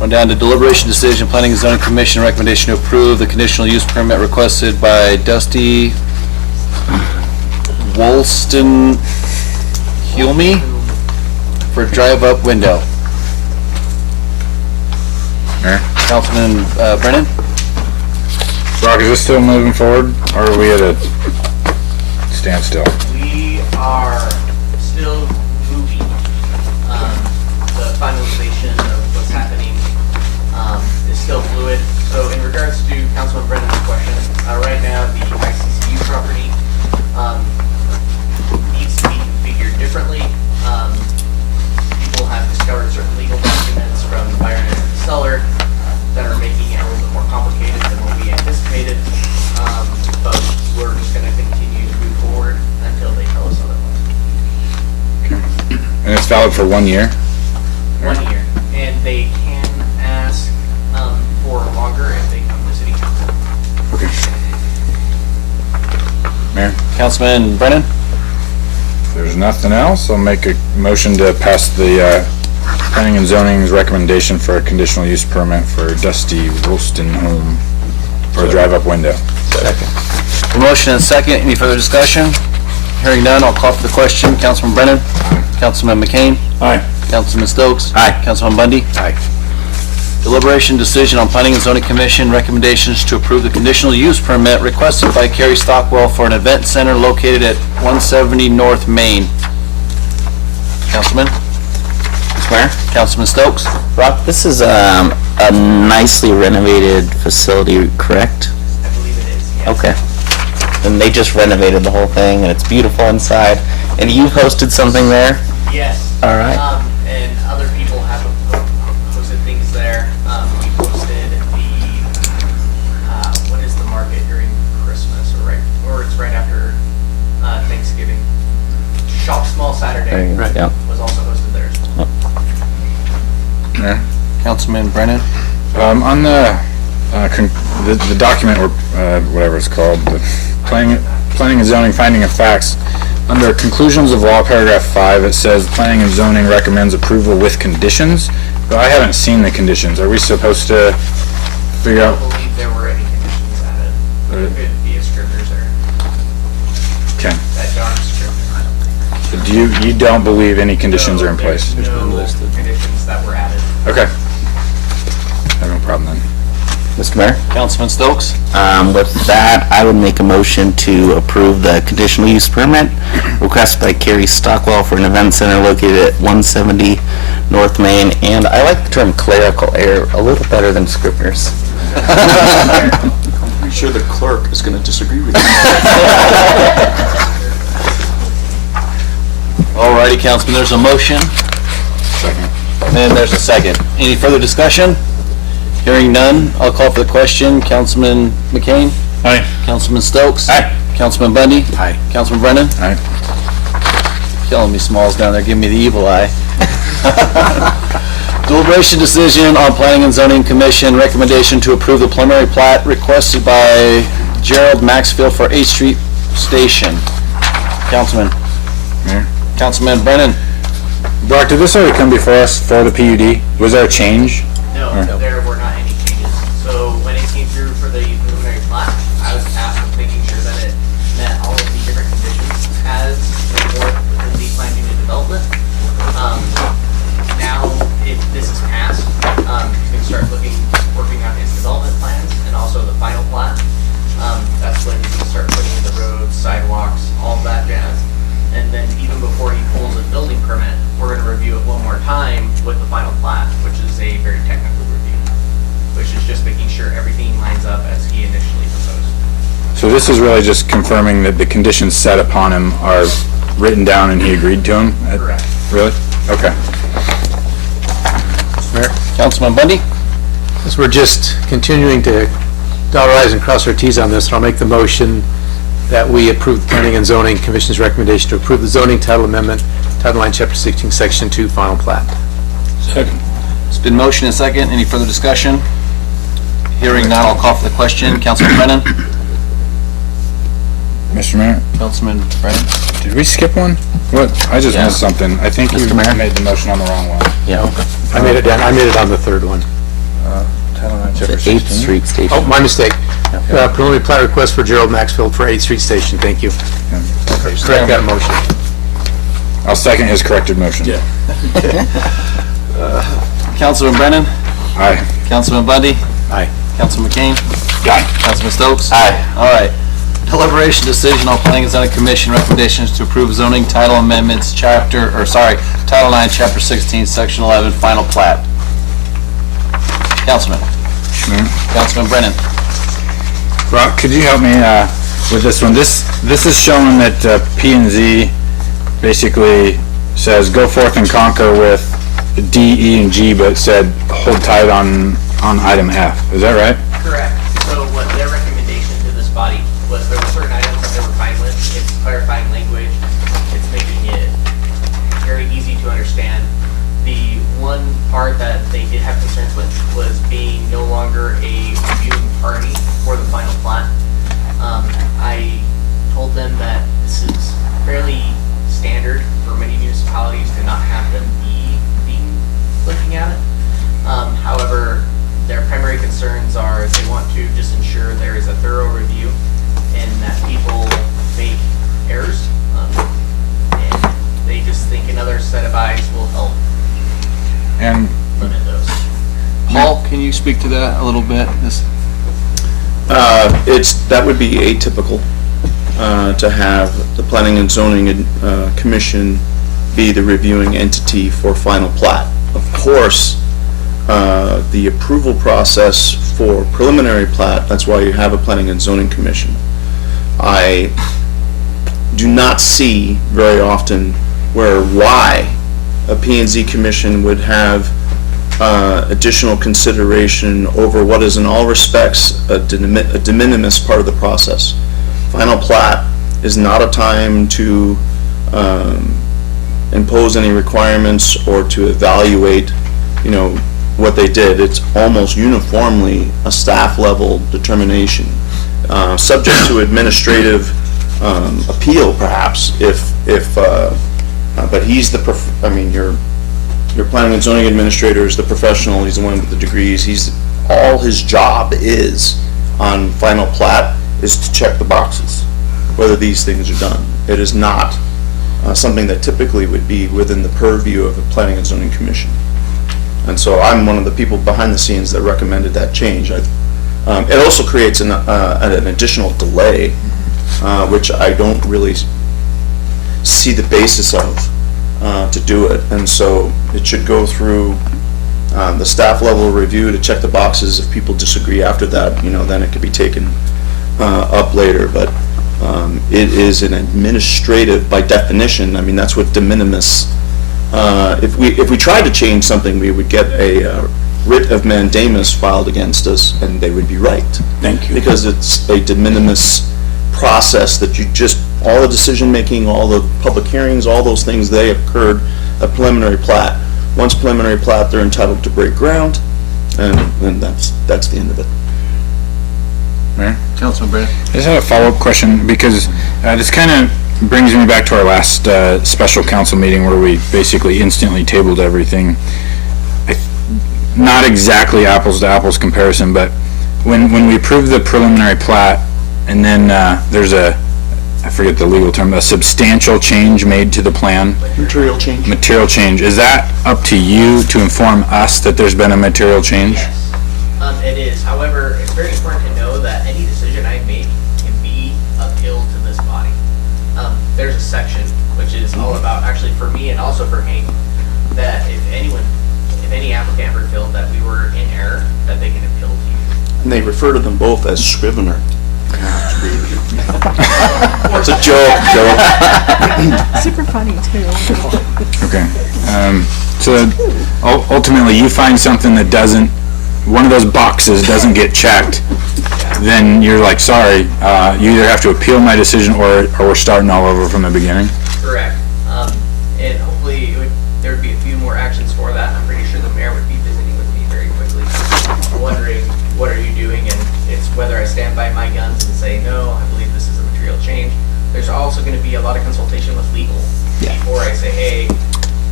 On down to deliberation decision, Planning and Zoning Commission recommendation to approve the conditional use permit requested by Dusty Wolston Hulme for drive-up window. Mayor? Councilman Brennan? Brock, is this still moving forward, or are we at a standstill? We are still moving. The finalization of what's happening is still fluid. So in regards to Councilman Brennan's question, right now the ICCU property needs to be configured differently. People have discovered certain legal documents from the buyer and the seller that are making it a little bit more complicated than what we anticipated. But we're just going to continue to move forward until they tell us otherwise. And it's valid for 1 year? 1 year. And they can ask for longer if they come to city council. Okay. Mayor? Councilman Brennan? If there's nothing else, I'll make a motion to pass the planning and zoning's recommendation for a conditional use permit for Dusty Woolston Home for a drive-up window. A motion and a second. Any further discussion? Hearing none, I'll call for the question. Councilman Brennan? Councilman McCain? Aye. Councilman Stokes? Aye. Councilman Bundy? Aye. Deliberation decision on Planning and Zoning Commission recommendations to approve the conditional use permit requested by Carrie Stockwell for an event center located at 170 North Main. Councilman? Mr. Mayor? Councilman Stokes? Brock, this is a nicely renovated facility, correct? I believe it is, yes. Okay. And they just renovated the whole thing, and it's beautiful inside. And you hosted something there? Yes. All right. And other people have posted things there. We posted what is the market during Christmas or it's right after Thanksgiving. Shop Small Saturday Right. Yeah. was also hosted there as well. Mayor? Councilman Brennan? On the document, or whatever it's called, the planning and zoning finding of facts, under conclusions of law, paragraph 5, it says planning and zoning recommends approval with conditions, but I haven't seen the conditions. Are we supposed to figure I out? don't believe there were any conditions added. There could be a scrivener's error. Okay. That darn scrivener. So you don't believe any conditions are in place? There's no conditions that were added. Okay. I have no problem then. Mr. Mayor? Councilman Stokes? With that, I would make a motion to approve the conditional use permit requested by Carrie Stockwell for an event center located at 170 North Main, and I like the term clerical error a little better than Scribner's. I'm pretty sure the clerk is going to disagree with you. Alrighty, Councilman, there's a motion. Second. And there's a second. Any further discussion? Hearing none, I'll call for the question. Councilman McCain? Aye. Councilman Stokes? Aye. Councilman Bundy? Aye. Councilman Brennan? Aye. Killing me, Smalls down there, giving me the evil eye. Deliberation decision on Planning and Zoning Commission recommendation to approve the preliminary plat requested by Gerald Maxfield for 8th Street Station. Councilman? Mayor? Councilman Brennan? Brock, did this already come before us for the PUD? Was there a change? No, there were not any changes. So when it came through for the preliminary plat, I was tasked with making sure that it met all of the different conditions as set forth within the planning and development. Now, if this is passed, you can start working on his development plans and also the final plat. That's when you can start putting in the roads, sidewalks, all of that jazz. And then even before he pulls a building permit, we're going to review it one more time with the final plat, which is a very technical review, which is just making sure everything lines up as he initially proposed. So this is really just confirming that the conditions set upon him are written down and he agreed to them? Correct. Really? Okay. Mayor? Councilman Bundy? As we're just continuing to dot our i's and cross our t's on this, and I'll make the motion that we approve the Planning and Zoning Commission's recommendation to approve the zoning title amendment, Title 9, Chapter 16, Section 2, final plat. Second. It's been motion and second. Any further discussion? Hearing none, I'll call for the question. Councilman Brennan? Mr. Mayor, Councilman Brennan? did we skip one? What? I just Yeah. missed something. I think you Mr. Mayor? made the motion on the wrong one. Yeah. I made it on the third one. Title IX, The Chapter 8th 16. Street Station. Oh, my mistake. Preliminary plat request for Gerald Maxfield for 8th Street Station, thank you. Correct that motion. I'll second his corrected motion. Yeah. Councilman Brennan? Aye. Councilman Bundy? Aye. Councilman McCain? Aye. Councilman Stokes? Aye. All right. Deliberation decision on Planning and Zoning Commission recommendations to approve zoning title amendments, Title IX, Chapter 16, Section 11, final plat. Councilman. Councilman Brennan. Rob, could you help me with this one? This is showing that P and Z basically says go forth and conquer with D, E, and G, but said hold tight on item F. Is that right? Correct. So what their recommendation to this body was there were certain items that they were fine with. It's clarifying language. It's making it very easy to understand. The one part that they did have concerns with was being no longer a reviewing party for the final plat. I told them that this is fairly standard for many municipalities to not have them be looking at it. However, their primary concerns are they want to just ensure there is a thorough review and that people make errors. And they just think another set of eyes will help And limit those. Paul, can you speak to that a little bit? That would be atypical, to have the Planning and Zoning Commission be the reviewing entity for final plat. Of course, the approval process for preliminary plat, that's why you have a Planning and Zoning Commission. I do not see very often why a P&Z Commission would have additional consideration over what is in all respects a de minimis part of the process. Final plat is not a time to impose any requirements or to evaluate, what they did. It's almost uniformly a staff level determination, subject to administrative appeal perhaps but he's your planning and zoning administrator is the professional, he's the one with the degrees, all his job is on final plat is to check the boxes, whether these things are done. It is not something that typically would be within the purview of a planning and zoning commission. And so I'm one of the people behind the scenes that recommended that change. It also creates an additional delay, which I don't really see the basis of to do it. And so it should go through the staff level review to check the boxes. If people disagree after that, then it could be taken up later. But it is an administrative, by definition, that's what de minimis. If we tried to change something, we would get a writ of mandamus filed against us, and they would be right. Thank you. Because it's a de minimis process that all the decision-making, all the public hearings, all those things, they occurred at preliminary plat. Once preliminary plat, they're entitled to break ground, and then that's the end of it. Mayor? Councilman Brennan. I just had a follow-up question because this kind of brings me back to our last special council meeting where we basically instantly tabled everything. Not exactly apples to apples comparison, but when we approved the preliminary plat and then there's I forget the legal term, a substantial change made to the plan. Material change. Material change. Is that up to you to inform us that there's been a material change? Yes, it is. However, it's very important to know that any decision I make can be appealed to this body. There's a section which is all about, actually for me and also for Hank, that if any applicant ever felt that we were in error, that they can appeal to you. And they refer to them both as Scrivener. It's a joke. Super funny too. Okay. So ultimately you find something that one of those boxes doesn't get checked, then you're like, sorry, you either have to appeal my decision or we're starting all over from the beginning. Correct. And hopefully there would be a few more actions for that. I'm pretty sure the mayor would be visiting with me very quickly, wondering what are you doing, and it's whether I stand by my guns and say, no, I believe this is a material change, there's also gonna be a lot of consultation with legal before I say, hey,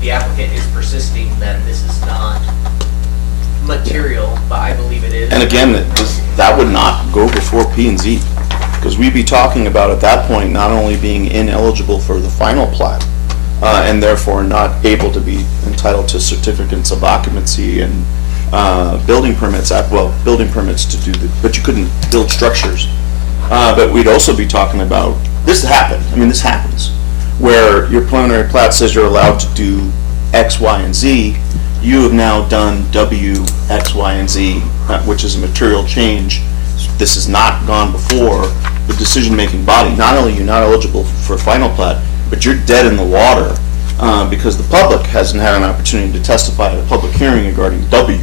the applicant is persisting that this is not material, but I believe it is. And again, that would not go before P and Z, because we'd be talking about at that point not only being ineligible for the final plat, and therefore not able to be entitled to certificates of occupancy and building permits, building permits to do but you couldn't build structures. But we'd also be talking about, this happens, where your preliminary plat says you're allowed to do X, Y, and Z. You have now done W, X, Y, and Z, which is a material change. This has not gone before the decision-making body. Not only are you not eligible for final plat, but you're dead in the water because the public hasn't had an opportunity to testify at a public hearing regarding W.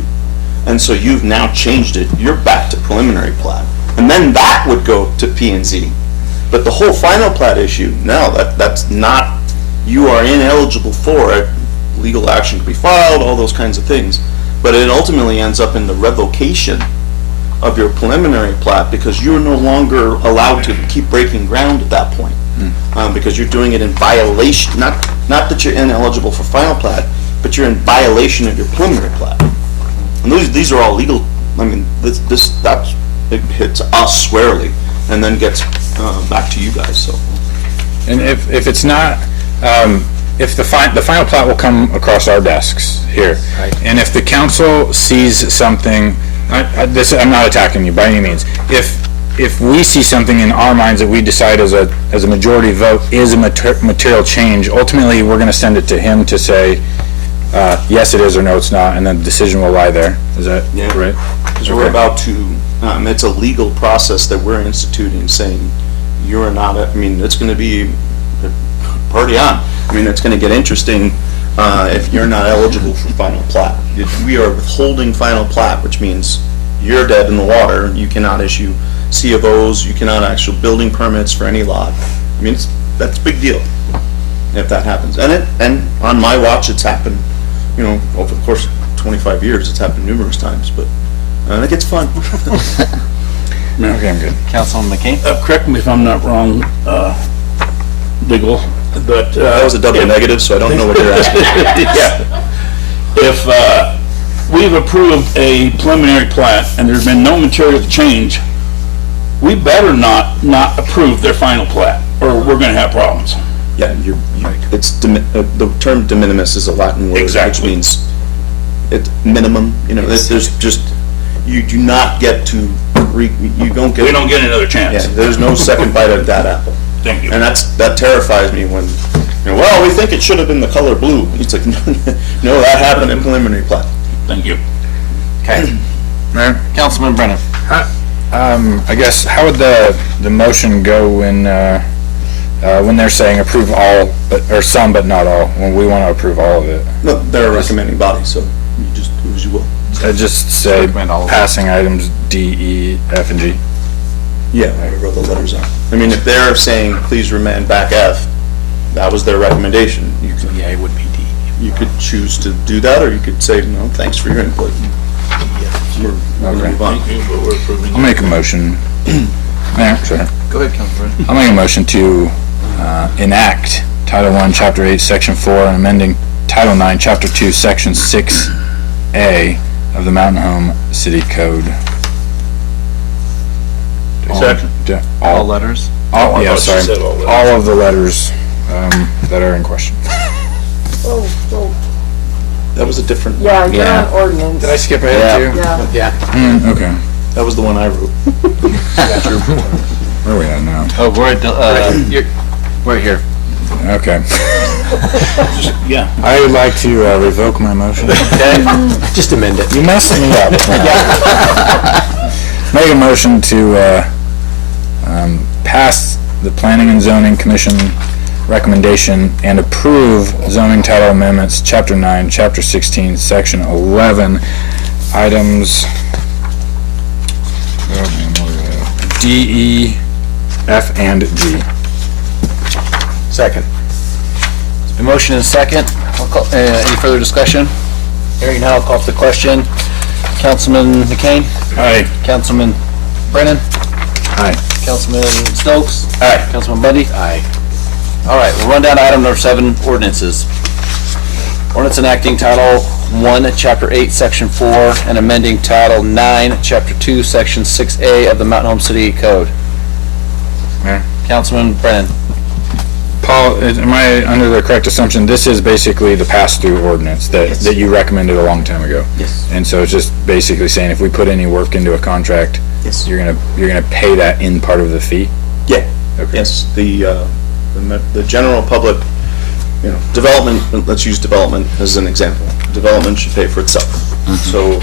And so you've now changed it. You're back to preliminary plat. And then that would go to P and Z. But the whole final plat issue, no, that's not, you are ineligible for it. Legal action could be filed, all those kinds of things. But it ultimately ends up in the revocation of your preliminary plat because you're no longer allowed to keep breaking ground at that point. Because you're doing it in violation, not that you're ineligible for final plat, but you're in violation of your preliminary plat. And these are all legal, it hits us squarely and then gets back to you guys, so. And if it's not, if the final plat will come across our desks here. And if the council sees something, I'm not attacking you by any means. If we see something in our minds that we decide as a majority vote is a material change, ultimately we're gonna send it to him to say, yes it is or no it's not, and then the decision will lie there. Is that right? Because we're about to, it's a legal process that we're instituting, saying you're not, it's gonna be, party on. It's gonna get interesting if you're not eligible for final plat. We are withholding final plat, which means you're dead in the water. You cannot issue C of Os, you cannot actual building permits for any lot. That's a big deal if that happens. And on my watch, it's happened, over the course of 25 years, it's happened numerous times, but it gets fun. Okay, I'm good. Councilman McCain? Correct me if I'm not wrong, legal, but. That was a double negative, so I don't know what you're asking. Yeah. If we've approved a preliminary plat and there's been no material change, we better not approve their final plat, or we're gonna have problems. Yeah, it's, the term de minimis is a Latin word, Exactly. which means it's minimum, there's just, you do not get to, you don't get. We don't get another chance. Yeah, there's no second bite of that apple. Thank you. And that terrifies me when, well, we think it should have been the color blue. It's like, no, that happened in preliminary plat. Thank you. Okay. Mayor? Councilman Brennan? I guess, how would the motion go when they're saying approve all, or some but not all, when we want to approve all of it? No, they're a recommending body, so you just do as you will. Just say Recommend all of it. passing items D, E, F, and G. Yeah, whatever the letters are. If they're saying, please remand back F, that was their recommendation. Yeah, it would be D. You could choose to do that, or you could say, no, thanks for your input. We're gonna move on. Thank you, but we're approving. I'll make a motion. Mayor, sorry. Go ahead, Councilman Brennan. I'll make a motion to enact Title I, Chapter 8, Section 4, and amending Title 9, Chapter 2, Section 6A of the Mountain Home City Code. Second. All letters? All, I yeah, thought sorry. you said all letters. All of the letters that are in question. That was a different, Yeah, you're Yeah. on ordinance. Did I skip ahead too? Yeah. Yeah. Okay. that was the one I wrote. Where are we at now? Oh, we're here. Okay. Yeah. I would like to revoke my motion. Just amend it. You messed me up. Make a motion to pass the Planning and Zoning Commission recommendation and approve zoning title amendments, Chapter 9, Chapter 16, Section 11, items D, E, F, and G. Second. The motion is second. Any further discussion? Hearing none, I'll call for the question. Councilman McCain? Aye. Councilman Brennan? Aye. Councilman Stokes? Aye. Councilman Bundy? Aye. All right, we'll run down to item number 7, ordinances. Ordinance enacting Title 1, Chapter 8, Section 4, and amending Title 9, Chapter 2, Section 6A of the Mountain Home City Code. Mayor? Councilman Brennan? Paul, am I under the correct assumption, this is basically the pass-through ordinance that you recommended a long time ago? Yes. And so it's just basically saying if we put any work into a contract, Yes. you're gonna pay that in part of the fee? Yeah. Okay. Yes, the general public, development, let's use development as an example. Development should pay for itself. So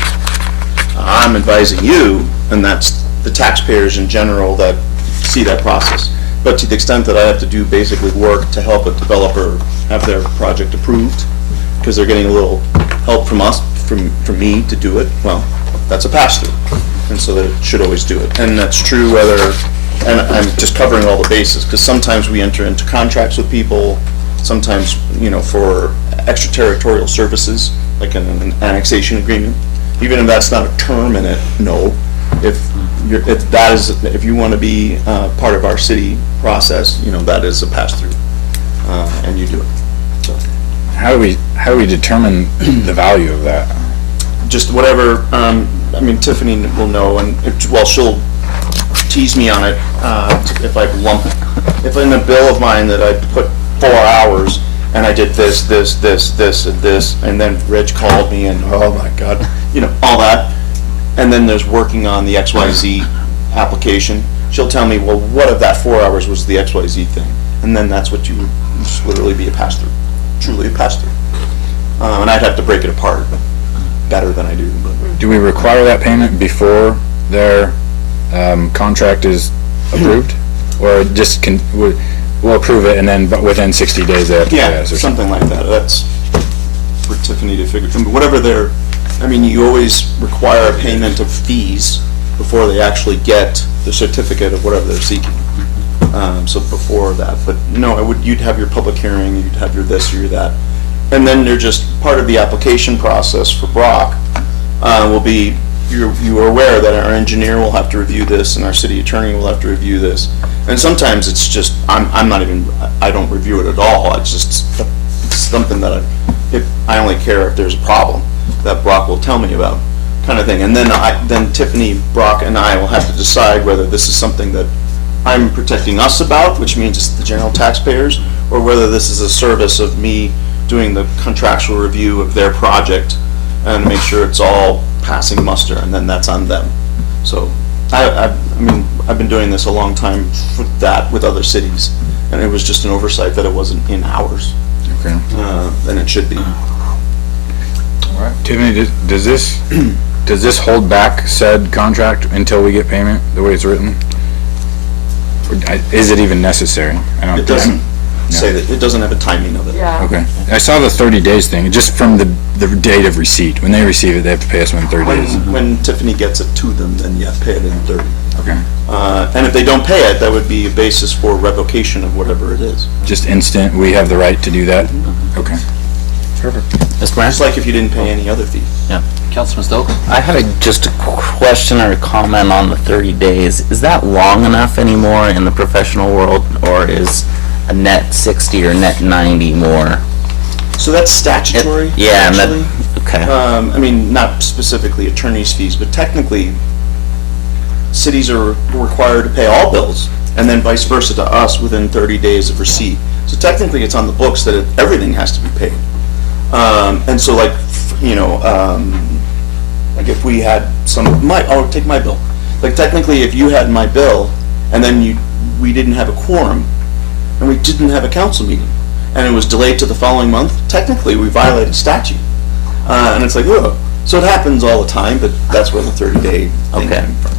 I'm advising you, and that's the taxpayers in general that see that process. But to the extent that I have to do basically work to help a developer have their project approved, because they're getting a little help from us, from me to do it, well, that's a pass-through. And so they should always do it. And that's true whether, and I'm just covering all the bases, because sometimes we enter into contracts with people, sometimes, for extraterritorial services, like an annexation agreement. Even if that's not a term in it, no. If you want to be part of our city process, that is a pass-through, and you do it. So How do we determine the value of that? just whatever. Tiffany will know, and she'll tease me on it if I lump. If in a bill of mine that I put 4 hours and I did this, and then Reg called me and oh my God, all that. And then there's working on the XYZ application. She'll tell me, well, what of that 4 hours was the XYZ thing? And then that's what you would just literally be a pass-through, truly a pass-through. And I'd have to break it apart better than I do. But. Do we require that payment before their contract is approved? Or just we'll approve it and then but within 60 days they have to pay us or something like that. That's for Tiffany to figure. Whatever you always require a payment of fees before they actually get the certificate of whatever they're seeking. So before that, but no, you'd have your public hearing, you'd have your this or your that. And then they're just part of the application process for Brock will be, you are aware that our engineer will have to review this and our city attorney will have to review this. And sometimes it's just, I don't review it at all. It's just something that I only care if there's a problem that Brock will tell me about, kind of thing. And then Tiffany, Brock, and I will have to decide whether this is something that I'm protecting us about, which means it's the general taxpayers, or whether this is a service of me doing the contractual review of their project and make sure it's all passing muster, and then that's on them. So, I've been doing this a long time with other cities, and it was just an oversight that it wasn't in ours. Okay. And it should be. Tiffany, does this hold back said contract until we get payment, the way it's written? Or is it even necessary? It doesn't say that, it doesn't have a timing of it. Yeah. Okay. I saw the 30 days thing, just from the date of receipt. When they receive it, they have to pay us within 30 days. When Tiffany gets it to them, then pay it in 30. Okay. And if they don't pay it, that would be a basis for revocation of whatever it is. Just instant, we have the right to do that? Okay. Perfect. Mr. Mayor? Just like if you didn't pay any other fee. Councilman Stokes? I had just a question or a comment on the 30 days. Is that long enough anymore in the professional world, or is a net 60 or net 90 more? So that's statutory, Yeah, and actually. okay. Not specifically attorney's fees, but technically, cities are required to pay all bills, and then vice versa to us within 30 days of receipt. So technically, it's on the books that everything has to be paid. And so like if we had take my bill. Like technically, if you had my bill, and then we didn't have a quorum, and we didn't have a council meeting, and it was delayed to the following month, technically, we violated statute. And it's like, oh, so it happens all the time, but that's where the 30-day thing came from.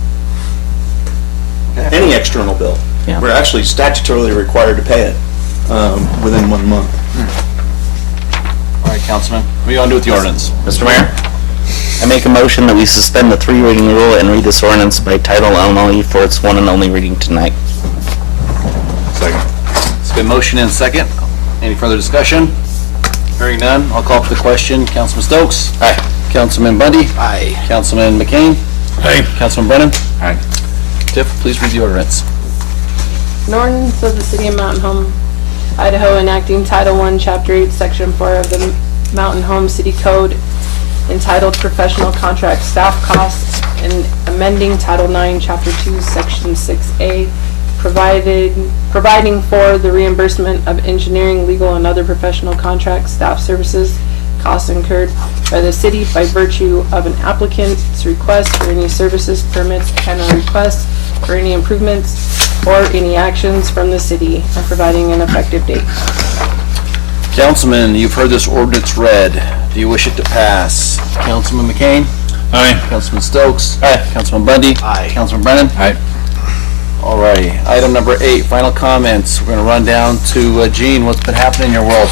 Any external bill, we're actually statutorily required to pay it within 1 month. All right, Councilman, what are you going to do with the ordinance? Mr. Mayor, I make a motion that we suspend the 3 reading rule and read this ordinance by title only for its one and only reading tonight. Second. It's been motion and second. Any further discussion? Hearing none, I'll call for the question. Councilman Stokes? Aye. Councilman Bundy? Aye. Councilman McCain? Aye. Councilman Brennan? Aye. Tiff, please read the ordinance. An ordinance of the City of Mountain Home, Idaho, enacting Title I, Chapter 8, Section 4 of the Mountain Home City Code entitled Professional Contract Staff Costs and amending Title IX, Chapter 2, Section 6A, providing for the reimbursement of engineering, legal, and other professional contract staff services costs incurred by the city by virtue of an applicant's request for any services, permits, and/or requests for any improvements or any actions from the city, and providing an effective date. Councilman, you've heard this ordinance read. Do you wish it to pass? Councilman McCain? Aye. Councilman Stokes? Aye. Councilman Bundy? Aye. Councilman Brennan? Aye. Alrighty, item number 8, final comments. We're gonna run down to Gene. What's been happening in your world?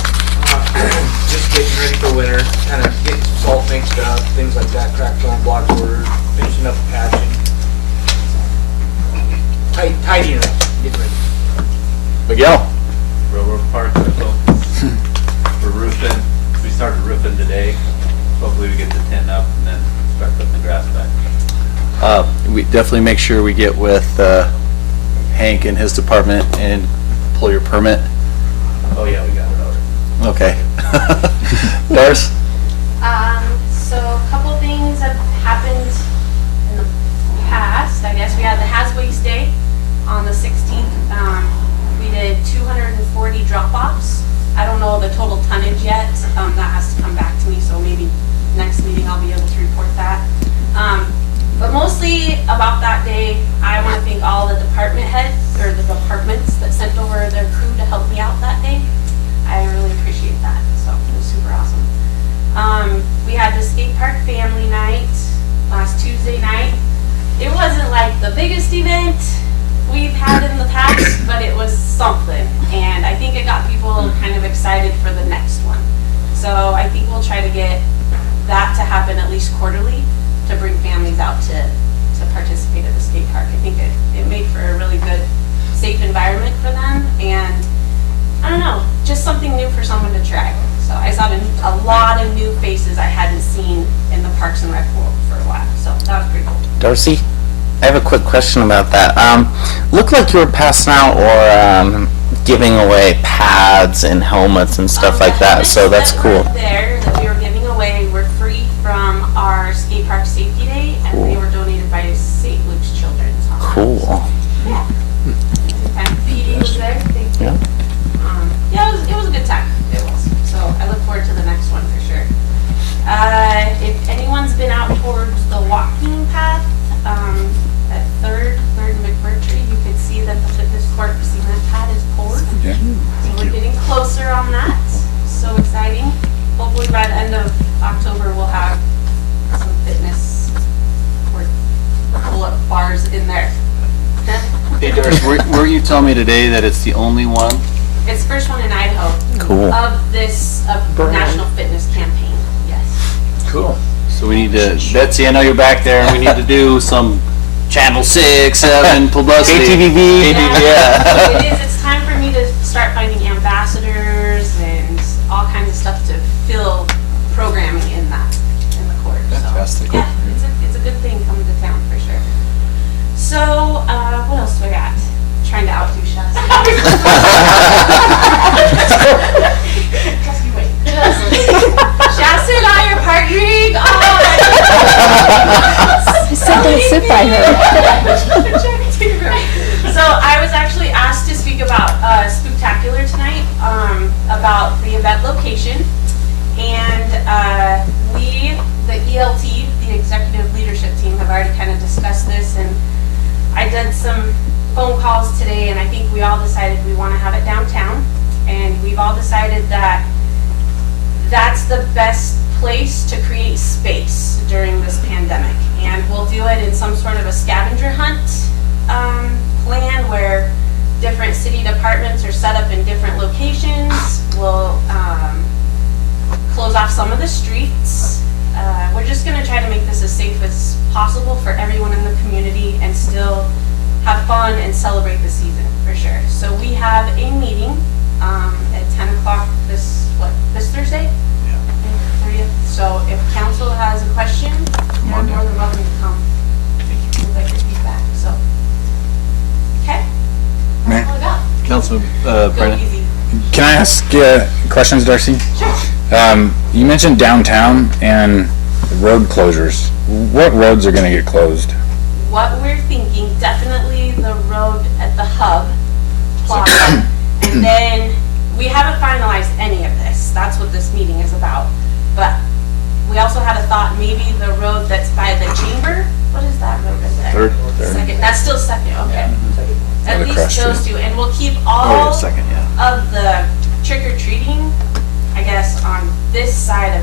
Just getting ready for winter, kind of getting some salt mixed up, things like that, crack filling, block orders, finishing up the patching. Tidying up, getting ready. Miguel? Railroad Park, so we're roofing. We started roofing today. Hopefully we get the tent up and then start putting the grass back. We definitely make sure we get with Hank and his department and pull your permit. Oh yeah, we got it already. Okay. Doris? So a couple things have happened in the past. I guess we had the Has Waste Day on the 16th. We did 240 drop-offs. I don't know the total tonnage yet. That has to come back to me, so maybe next meeting I'll be able to report that. But mostly about that day, I want to thank all the department heads or the departments that sent over their crew to help me out that day. I really appreciate that. So it was super awesome. We had the skate park family night last Tuesday night. It wasn't like the biggest event we've had in the past, but it was something. And I think it got people kind of excited for the next one. So I think we'll try to get that to happen at least quarterly to bring families out to participate at the skate park. I think it made for a really good, safe environment for them. And I don't know, just something new for someone to try. So I saw a lot of new faces I hadn't seen in the Parks and Rec world for a while. So that was pretty cool. Darcy, I have a quick question about that. Looked like you were passing out or giving away pads and helmets and stuff like that, so that's cool. There that we were giving away were free from our skate park safety day, and they were donated by St. Luke's Children's Hospital. Cool. Yeah. And PD was there. Thank you. Yeah, it was a good time. It was. So I look forward to the next one for sure. If anyone's been out towards the walking path at 3rd and McMurtry, you could see that the fitness court cement pad is poured. Yeah. So we're getting closer on that. So exciting. Hopefully by the end of October we'll have some fitness or pull-up bars in there. Hey Doris, were you telling me today that it's the only one? It's the first one in Idaho. Cool. Of this National Fitness Campaign, yes. Cool. So we need to, Betsy, I know you're back there, and we need to do some Channel 6, 7 publicity. KTVV. Yeah. It is, it's time for me to start finding ambassadors and all kinds of stuff to fill programming in the court. Fantastic. So, yeah, it's a good thing coming to town for sure. So, what else do I got? Trying to outdo Shasta. Just you wait. Shasta and I are partnering Don't sit by her. So I was actually asked to speak about Spooktacular tonight, about the event location. And we, the ELT, the Executive Leadership Team, have already kind of discussed this. And I did some phone calls today, and I think we all decided we want to have it downtown. And we've all decided that that's the best place to create space during this pandemic. And we'll do it in some sort of a scavenger hunt plan where different city departments are set up in different locations. We'll close off some of the streets. We're just going to try to make this as safe as possible for everyone in the community and still have fun and celebrate the season for sure. So we have a meeting at 10 o'clock this Thursday? Yeah. 30th. So if council has a question, you're more than welcome to come. We'd like your feedback. So Councilman Go Brennan. easy. Can I ask questions, Darcy? Sure. You mentioned downtown and road closures. What roads are going to get closed? What we're thinking, definitely the road at the hub plaza. And then, we haven't finalized any of this. That's what this meeting is about. But we also had a thought, maybe the road that's by the chamber. What is that road right there? Third. Second, that's still second, okay. At the least cross those street. two, and we'll keep Oh, all yeah, second, yeah. of the trick or treating, I guess, on this side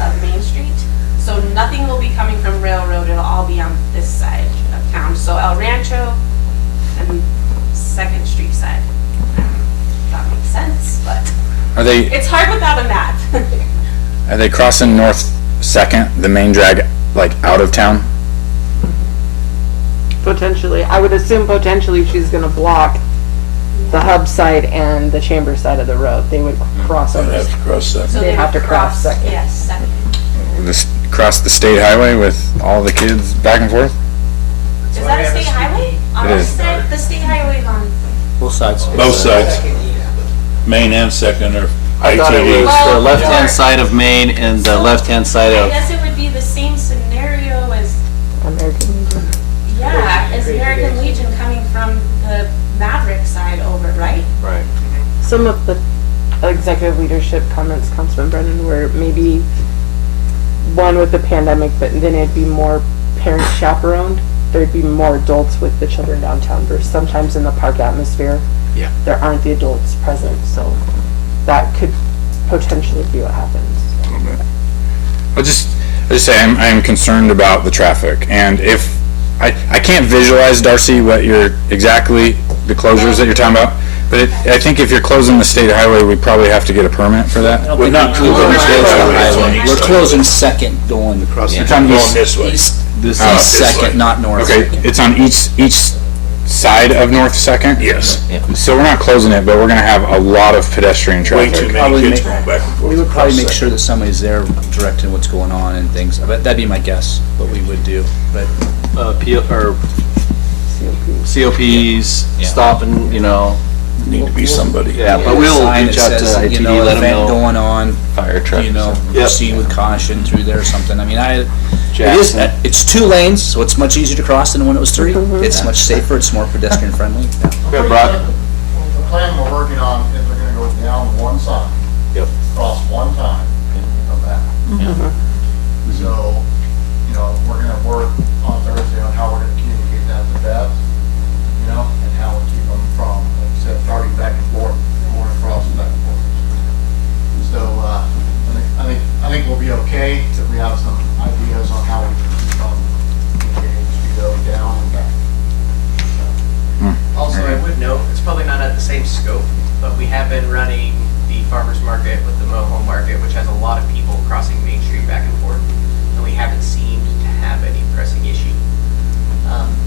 of Main Street. So nothing will be coming from Railroad, it'll all be on this side of town. So El Rancho and Second Street side. That makes sense, but Are they it's hard without a map. crossing North Second, the main drag, like out of town? Potentially, I would assume potentially she's gonna block the hub side and the chamber side of the road. They would cross I'd over. have to cross Second. So They'd they have would to cross Second. Yes, Second. Cross the state highway with all the kids back and forth? Is that a state highway? On It the is. side, the state highway's on. Both sides. Both sides, Main and Second are I thought it was ITV. the Well, left-hand or- side of Main and the left-hand side I of, guess it would be the same scenario as, American Legion. yeah, as American Legion coming from the Maverick side over, right? right. Some of the executive leadership comments, Councilman Brennan, were maybe one with the pandemic, but then it'd be more parent chaperoned. There'd be more adults with the children downtown versus sometimes in the park atmosphere. Yeah. There aren't the adults present, so that could potentially be what happens. I'll just say I'm concerned about the traffic, and if I can't visualize, Darcy, what you're exactly the closures that you're talking about, but I think if you're closing the state highway, we probably have to get a permit for that. We're not closing the state highway. We're closing Second going across It's on Going east. this way. east, This Oh, east this Second, way. not north. Okay, it's on each side of North Second? Yes. So we're not closing it, but we're gonna have a lot of pedestrian Way too traffic. Probably many kids make- going back and forth. We would probably across make sure Second. that somebody's there directing what's going on and things. But that'd be my guess, what we would do. But or COPs, stopping, Need to be somebody. yeah, but we'll sign reach that out to says, ITV, you know, let them event know. going on, Fire truck. you know, Yep. proceed with caution through there or something. I mean, Jackson. it's 2 lanes, so it's much easier to cross than when it was 3. It's much safer, it's more pedestrian friendly. Okay, Brock. The plan we're working on is they're gonna go down one side. Yep. Cross one time, and come back. So, we're gonna work on Thursday on how we're gonna communicate that to Bev, and how we keep them from, like I said, starting back and forth, going across and back and forth. So, I think we'll be okay if we have some ideas on how we can keep them communicating as we go down and back. Also, I would note, it's probably not at the same scope, but we have been running the farmer's market with the Moho market, which has a lot of people crossing Main Street back and forth, and we haven't seemed to have any pressing issue.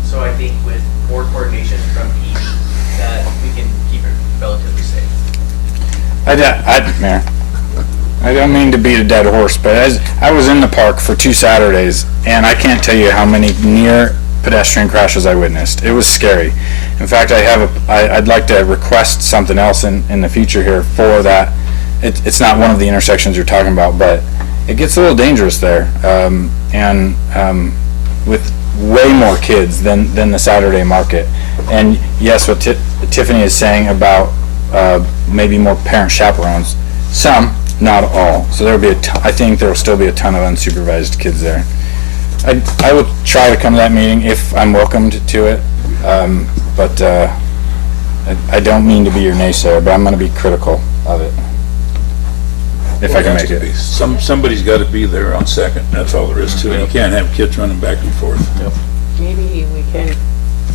So I think with more coordination from PD, that we can keep it relatively safe. Mayor, I don't mean to beat a dead horse, but I was in the park for 2 Saturdays, and I can't tell you how many near pedestrian crashes I witnessed. It was scary. In fact, I'd like to request something else in the future here for that. It's not one of the intersections you're talking about, but it gets a little dangerous there, and with way more kids than the Saturday market. And yes, what Tiffany is saying about maybe more parent chaperones, some, not all. So there'll be I think there will still be a ton of unsupervised kids there. I will try to come to that meeting if I'm welcomed to it, but I don't mean to be your naysayer, but I'm going to be critical of it if I can make it. Somebody's got to be there on Second, that's all there is to it. You can't have kids running back and forth. Maybe we can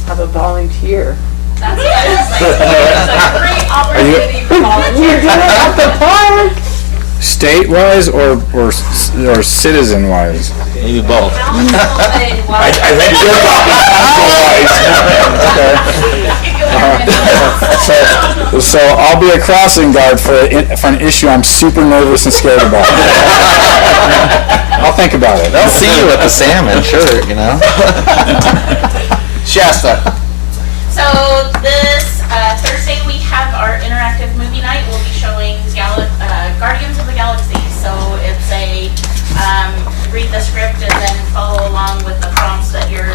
have a volunteer. That's what I was like, it's a great opportunity for You volunteers. do it at the park. State-wise or citizen-wise? Maybe both. I think you're talking So I'll be a crossing guard for an issue I'm super nervous and scared about. I'll think about it. They'll see you at the salmon, sure, Shasta. So this Thursday we have our interactive movie night. We'll be showing Guardians of the Galaxy. So it's a read the script and then follow along with the prompts that you're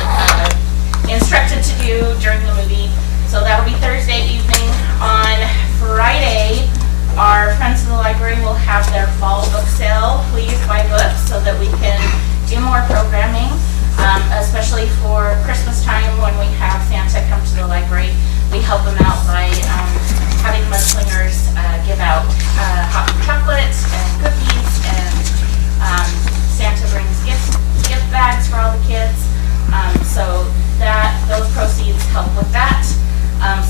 instructed to do during the movie. So that'll be Thursday evening. On Friday, our friends of the library will have their fall book sale. Please buy books so that we can do more programming, especially for Christmas time when we have Santa come to the library. We help them out by having mudslingers give out hot chocolate and cookies, and Santa brings gift bags for all the kids. So those proceeds help with that.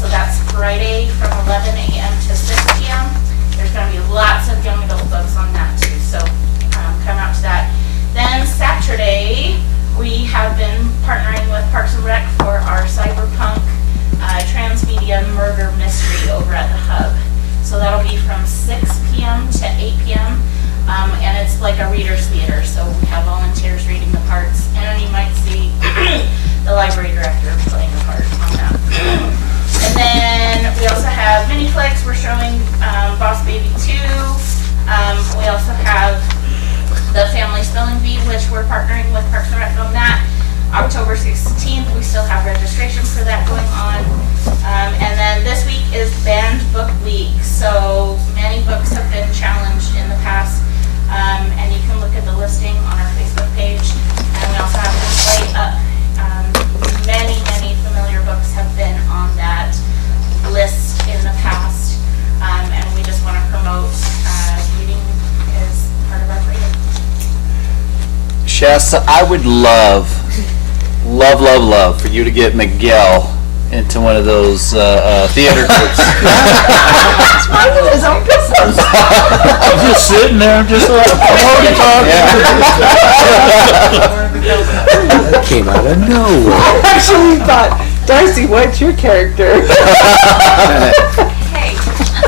So that's Friday from 11 a.m. to 6 p.m. There's going to be lots of young adult books on that too. So come out to that. Then Saturday, we have been partnering with Parks and Rec for our cyberpunk transmedia murder mystery over at the Hub. So that'll be from 6 p.m. to 8 p.m. And it's like a reader's theater. So we have volunteers reading the parts, and you might see the library director playing the part on that. And then we also have mini flicks. We're showing Boss Baby 2. We also have the Family Spelling Bee, which we're partnering with Parks and Rec on that. October 16th, we still have registration for that going on. And then this week is Banned Book Week. So many books have been challenged in the past. And you can look at the listing on our Facebook page. And we also have this slate up. Many familiar books have been on that list in the past. And we just want to promote reading as part of our freedom. Shasta, I would love for you to get Miguel into one of those theater groups. Minding his own business. I'm just sitting there, just like, That came out of nowhere. I actually thought, Darcy, what's your character?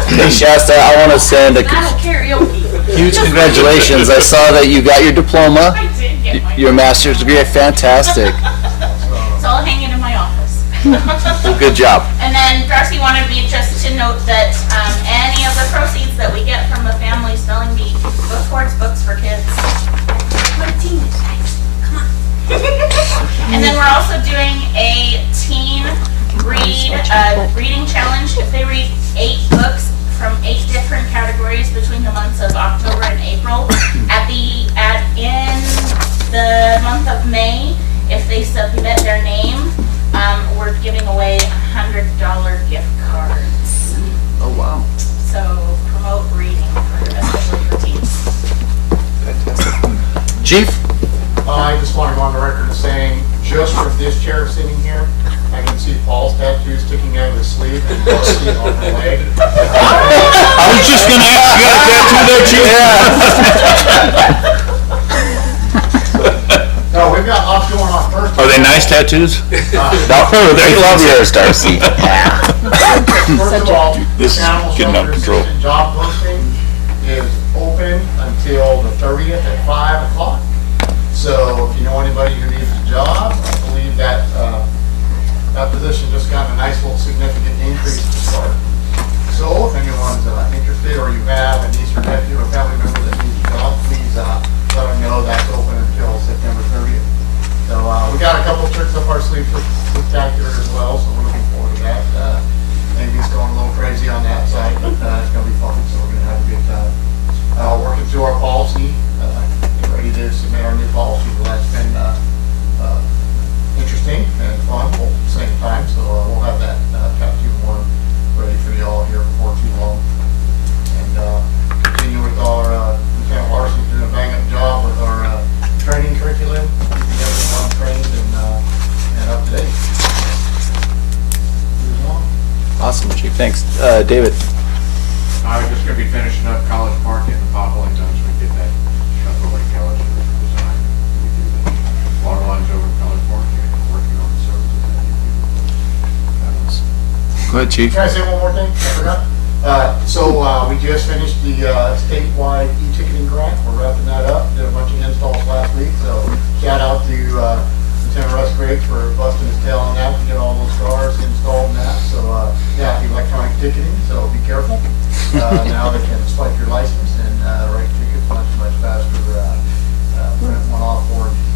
Hey Shasta, I want to send a That'll karaoke. huge congratulations. I saw that you got your diploma, I did get my your master's degree. Fantastic. It's all hanging in my office. Well, good job. And then Darcy wanted me just to note that any of the proceeds that we get from the Family Spelling Bee go towards books for kids. What a team is, guys. Come on. And then we're also doing a teen reading challenge. If they read 8 books from 8 different categories between the months of October and April, in the month of May, if they submit their name, we're giving away $100 gift cards. Oh wow. So promote reading, especially for teens. Chief? I just want to go on the record as saying, just from this chair sitting here, I can see Paul's tattoo sticking out of his sleeve and Darcy on her leg. I was just gonna ask, you got a tattoo there, Chief? No, we've got lots going on. First, Are they nice tattoos? Oh, They love yours, Darcy. Yeah. first of all, This is animal getting out of shelter control. assistant job posting is open until the 30th at 5 o'clock. So if you know anybody who needs a job, I believe that that position just got a nice little significant increase to start. So if anyone's interested, or you have a niece or nephew or family member that needs a job, please let them know that's open until September 30th. So we got a couple tricks up our sleeve for spectacular as well, so we're looking forward to that. Amy's going a little crazy on that side, but it's going to be fun, so we're going to have a good time. Working through our policy, get ready to submit our new policy. Well, that's been interesting and fun all at the same time, so we'll have that tattoo one ready for y'all here before too long. And continue with our Lieutenant Larson's doing a bang-up job with our training curriculum, keeping everyone trained and up to date. Move on. Awesome, Chief. Thanks. David? I'm just gonna be finishing up College Park, getting the potholing done, so we get that Shuffle Lake College design. We do the water lines over at College Park, and working on the services that need to be. Go ahead, Chief. Can I say one more thing? I forgot. So we just finished the statewide e-ticketing grant. We're wrapping that up. Did a bunch of installs last week. So shout out to Lieutenant Russ Griggs for busting his tail on that to get all those cars installed and that. So yeah, the electronic ticketing, so be careful. Now they can swipe your license and write tickets much faster, print one off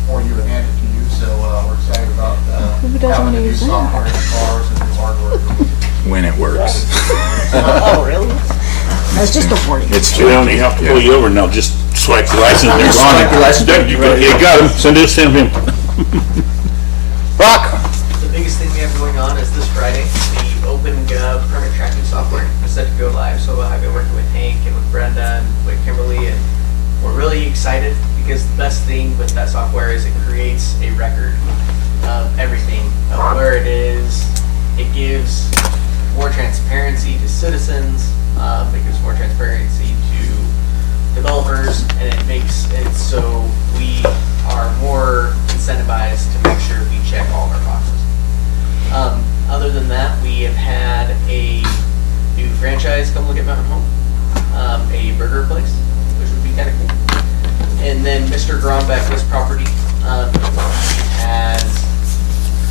for you and hand it to you. So we're excited about Who doesn't having want to to do use that? software in the cars and do hardware. When it works. Oh, really? That's just a warning. It's They only have to pull you over and they'll just swipe your license and they're Just gone. swipe your license. There, you got him, send him. Rock! The biggest thing we have going on is this Friday, the Open Gov permit tracking software is set to go live. So I've been working with Hank and with Brenda and with Kimberly, and we're really excited because the best thing with that software is it creates a record of everything, of where it is. It gives more transparency to citizens, it gives more transparency to developers, and it makes it so we are more incentivized to make sure we check all of our boxes. Other than that, we have had a new franchise come look at Mountain Home, a burger place, which would be kind of cool. And then Mr. Grombeck, property, has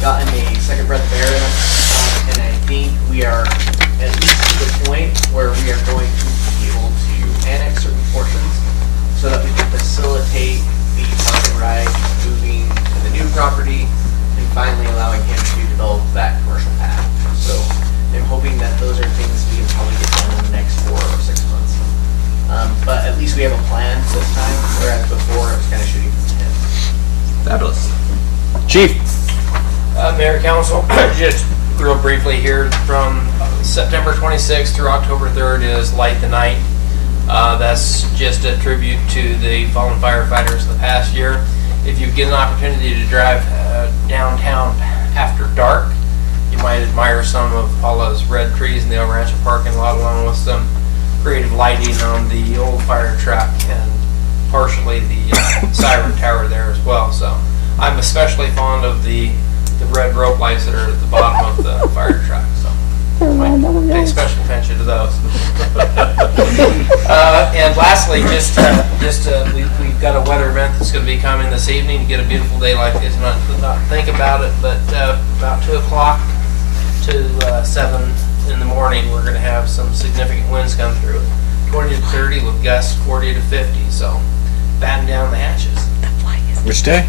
gotten a second breath of air in us, and I think we are at least to the point where we are going to be able to annex certain portions so that we can facilitate the park and ride moving to the new property and finally allowing him to develop that commercial path. So I'm hoping that those are things we can probably get done in the next 4 or 6 months. But at least we have a plan this time, whereas before it was kind of shooting from the hip. Fabulous. Chief? Mayor, Council, just real briefly here, from September 26th through October 3rd is Light the Night. That's just a tribute to the fallen firefighters of the past year. If you get an opportunity to drive downtown after dark, you might admire some of all those red trees in the El Rancho parking lot, along with some creative lighting on the old fire truck and partially the siren tower there as well. So I'm especially fond of the red rope lights that are at the bottom of the fire truck. So I might pay special attention to those. And lastly, we've got a weather event that's going to be coming this evening. To get a beautiful day like this, not think about it, but about 2 o'clock to 7 in the morning, we're going to have some significant winds come through, 20 to 30 with gusts 40 to 50. So batten down the hatches. Which day?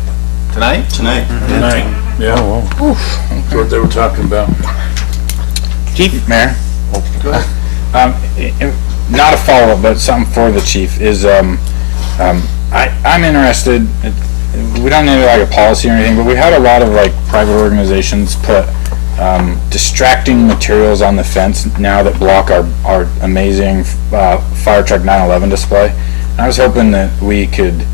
Tonight? Tonight. Tonight, yeah. That's what they were talking about. Chief? Mayor? Go ahead. Not a follow-up, but something for the chief is, I'm interested, we don't need like a policy or anything, but we had a lot of like private organizations put distracting materials on the fence now that block our amazing fire truck 911 display. And I was hoping that we could,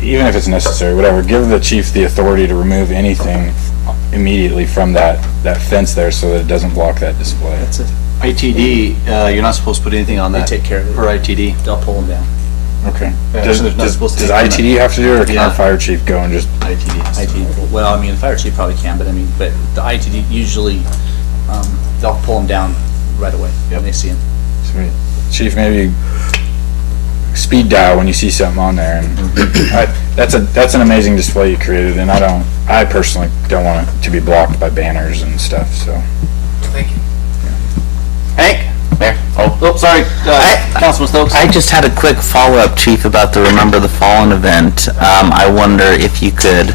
even if it's necessary, whatever, give the chief the authority to remove anything immediately from that fence there so that it doesn't block that display. That's it. ITD, you're not supposed to put anything on They that. take care of it. Per ITD. They'll pull them down. Okay. Yeah, Does so there's not supposed to be ITD have to do it, or can Yeah. our fire chief go and just? ITD. ITD, well, I mean, the fire chief probably can, but I mean, but the ITD usually, they'll pull them down right away when they see them. Sweet. Chief, maybe speed dial when you see something on there, and that's an amazing display you created, and I personally don't want it to be blocked by banners and stuff, so. Thank you. Hank? Mayor? Oh, sorry, Councilman Stokes. I just had a quick follow-up, Chief, about the Remember the Fallen event. I wonder if you could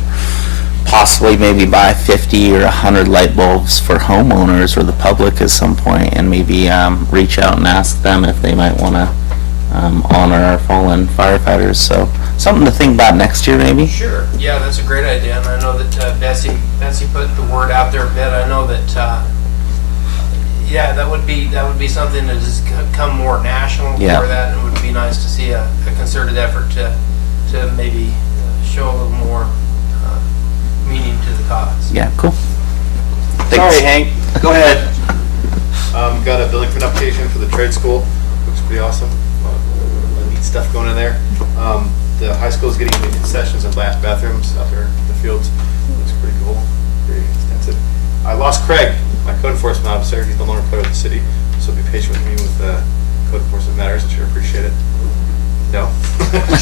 possibly maybe buy 50 or 100 light bulbs for homeowners or the public at some point, and maybe reach out and ask them if they might want to honor our fallen firefighters. So something to think about next year, maybe. Sure. Yeah, that's a great idea, and I know that Betsy put the word out there a bit. I know that yeah, that would be something that has come more national Yeah. for that, and it would be nice to see a concerted effort to maybe show a little more meaning to the cause. Yeah, cool. Sorry, Hank. Go ahead. Got a building permit application for the trade school. Looks pretty awesome. A lot of neat stuff going in there. The high school is getting concessions and bathrooms out there in the fields. Looks pretty cool. Very extensive. I lost Craig, my code enforcement officer. He's no longer employed with the city, so be patient with me with code enforcement matters. I sure appreciate it. No?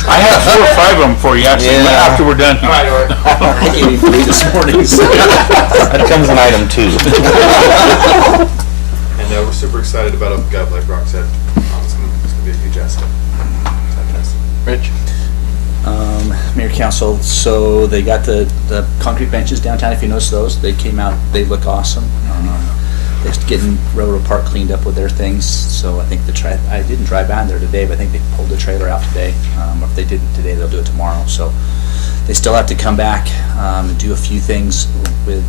I have 4 or 5 of them for you, actually, Yeah. after we're done. All right, all right. I can't even believe this morning. That comes in item 2. And yeah, we're super excited about it. God, like Brock said, it's gonna be a huge asset. Rich? Mayor Council, so they got the concrete benches downtown, if you notice those, they came out, they look awesome. They're getting Railroad Park cleaned up with their things, so I think I didn't drive by there today, but I think they pulled the trailer out today. Or if they didn't today, they'll do it tomorrow, so they still have to come back and do a few things with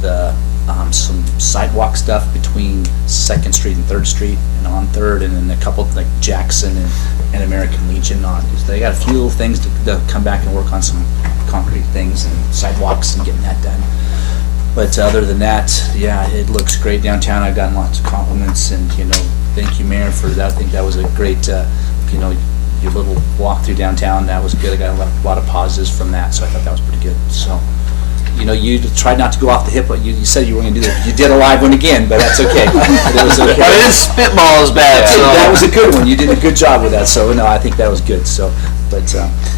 some sidewalk stuff between 2nd Street and 3rd Street and on 3rd, and then a couple like Jackson and American Legion on. They got a few little things to come back and work on some concrete things and sidewalks and getting that done. But other than that, yeah, it looks great downtown. I've gotten lots of compliments, and thank you, Mayor, for that. I think that was a great, your little walk through downtown. That was good. I got a lot of positives from that, so I thought that was pretty good. So, you tried not to go off the hip, but you said you were going to do that. You did a live one again, but that's okay. It was okay. I didn't spitball as bad. So. That was a good one. You did a good job with that. So no, I think that was good. So, but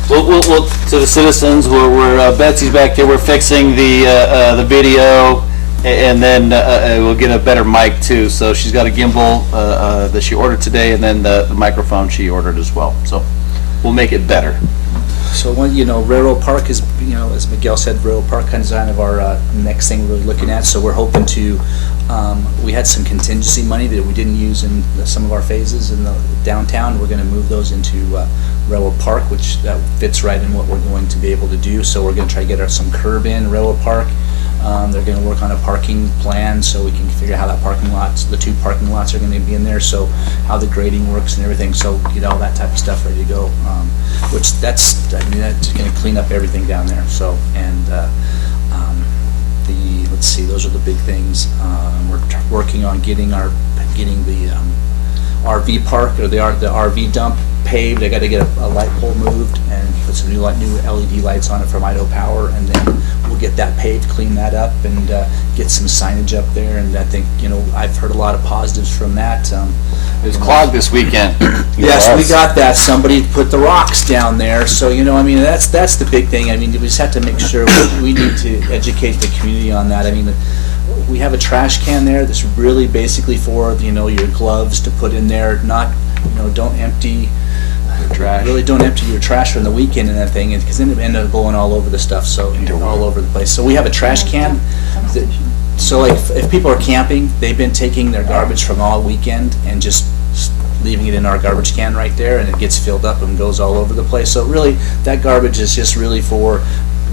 we'll to the citizens. We're Betsy's back there. We're fixing the video, and then we'll get a better mic too. So she's got a gimbal that she ordered today, and then the microphone she ordered as well. So we'll make it better. So when Railroad Park is, as Miguel said, Railroad Park kind of kind of our next thing we're really looking at. So we're hoping to. We had some contingency money that we didn't use in some of our phases in the downtown. We're going to move those into Railroad Park, which that fits right in what we're going to be able to do. So we're going to try to get some curb in Railroad Park. They're going to work on a parking plan so we can figure out how that parking lots, the 2 parking lots are going to be in there, so how the grading works and everything, so that type of stuff ready to go. Which that's going to clean up everything down there. So, and let's see, those are the big things. We're working on getting the RV park, or the RV dump paved. I got to get a light pole moved and put some new LED lights on it from Idaho Power, and then we'll get that paved, clean that up, and get some signage up there. And I think I've heard a lot of positives from that. It was clogged this weekend. Yes, we got that. Somebody put the rocks down there, so that's the big thing. We just have to make sure we need to educate the community on that. We have a trash can there that's really basically for your gloves to put in there. Not don't empty trash. Really don't empty your trash on the weekend and that thing, because then it ends up going all over the stuff. So all over the place. So we have a trash can. So like if people are camping, they've been taking their garbage from all weekend and just leaving it in our garbage can right there, and it gets filled up and goes all over the place. So really, that garbage is just really for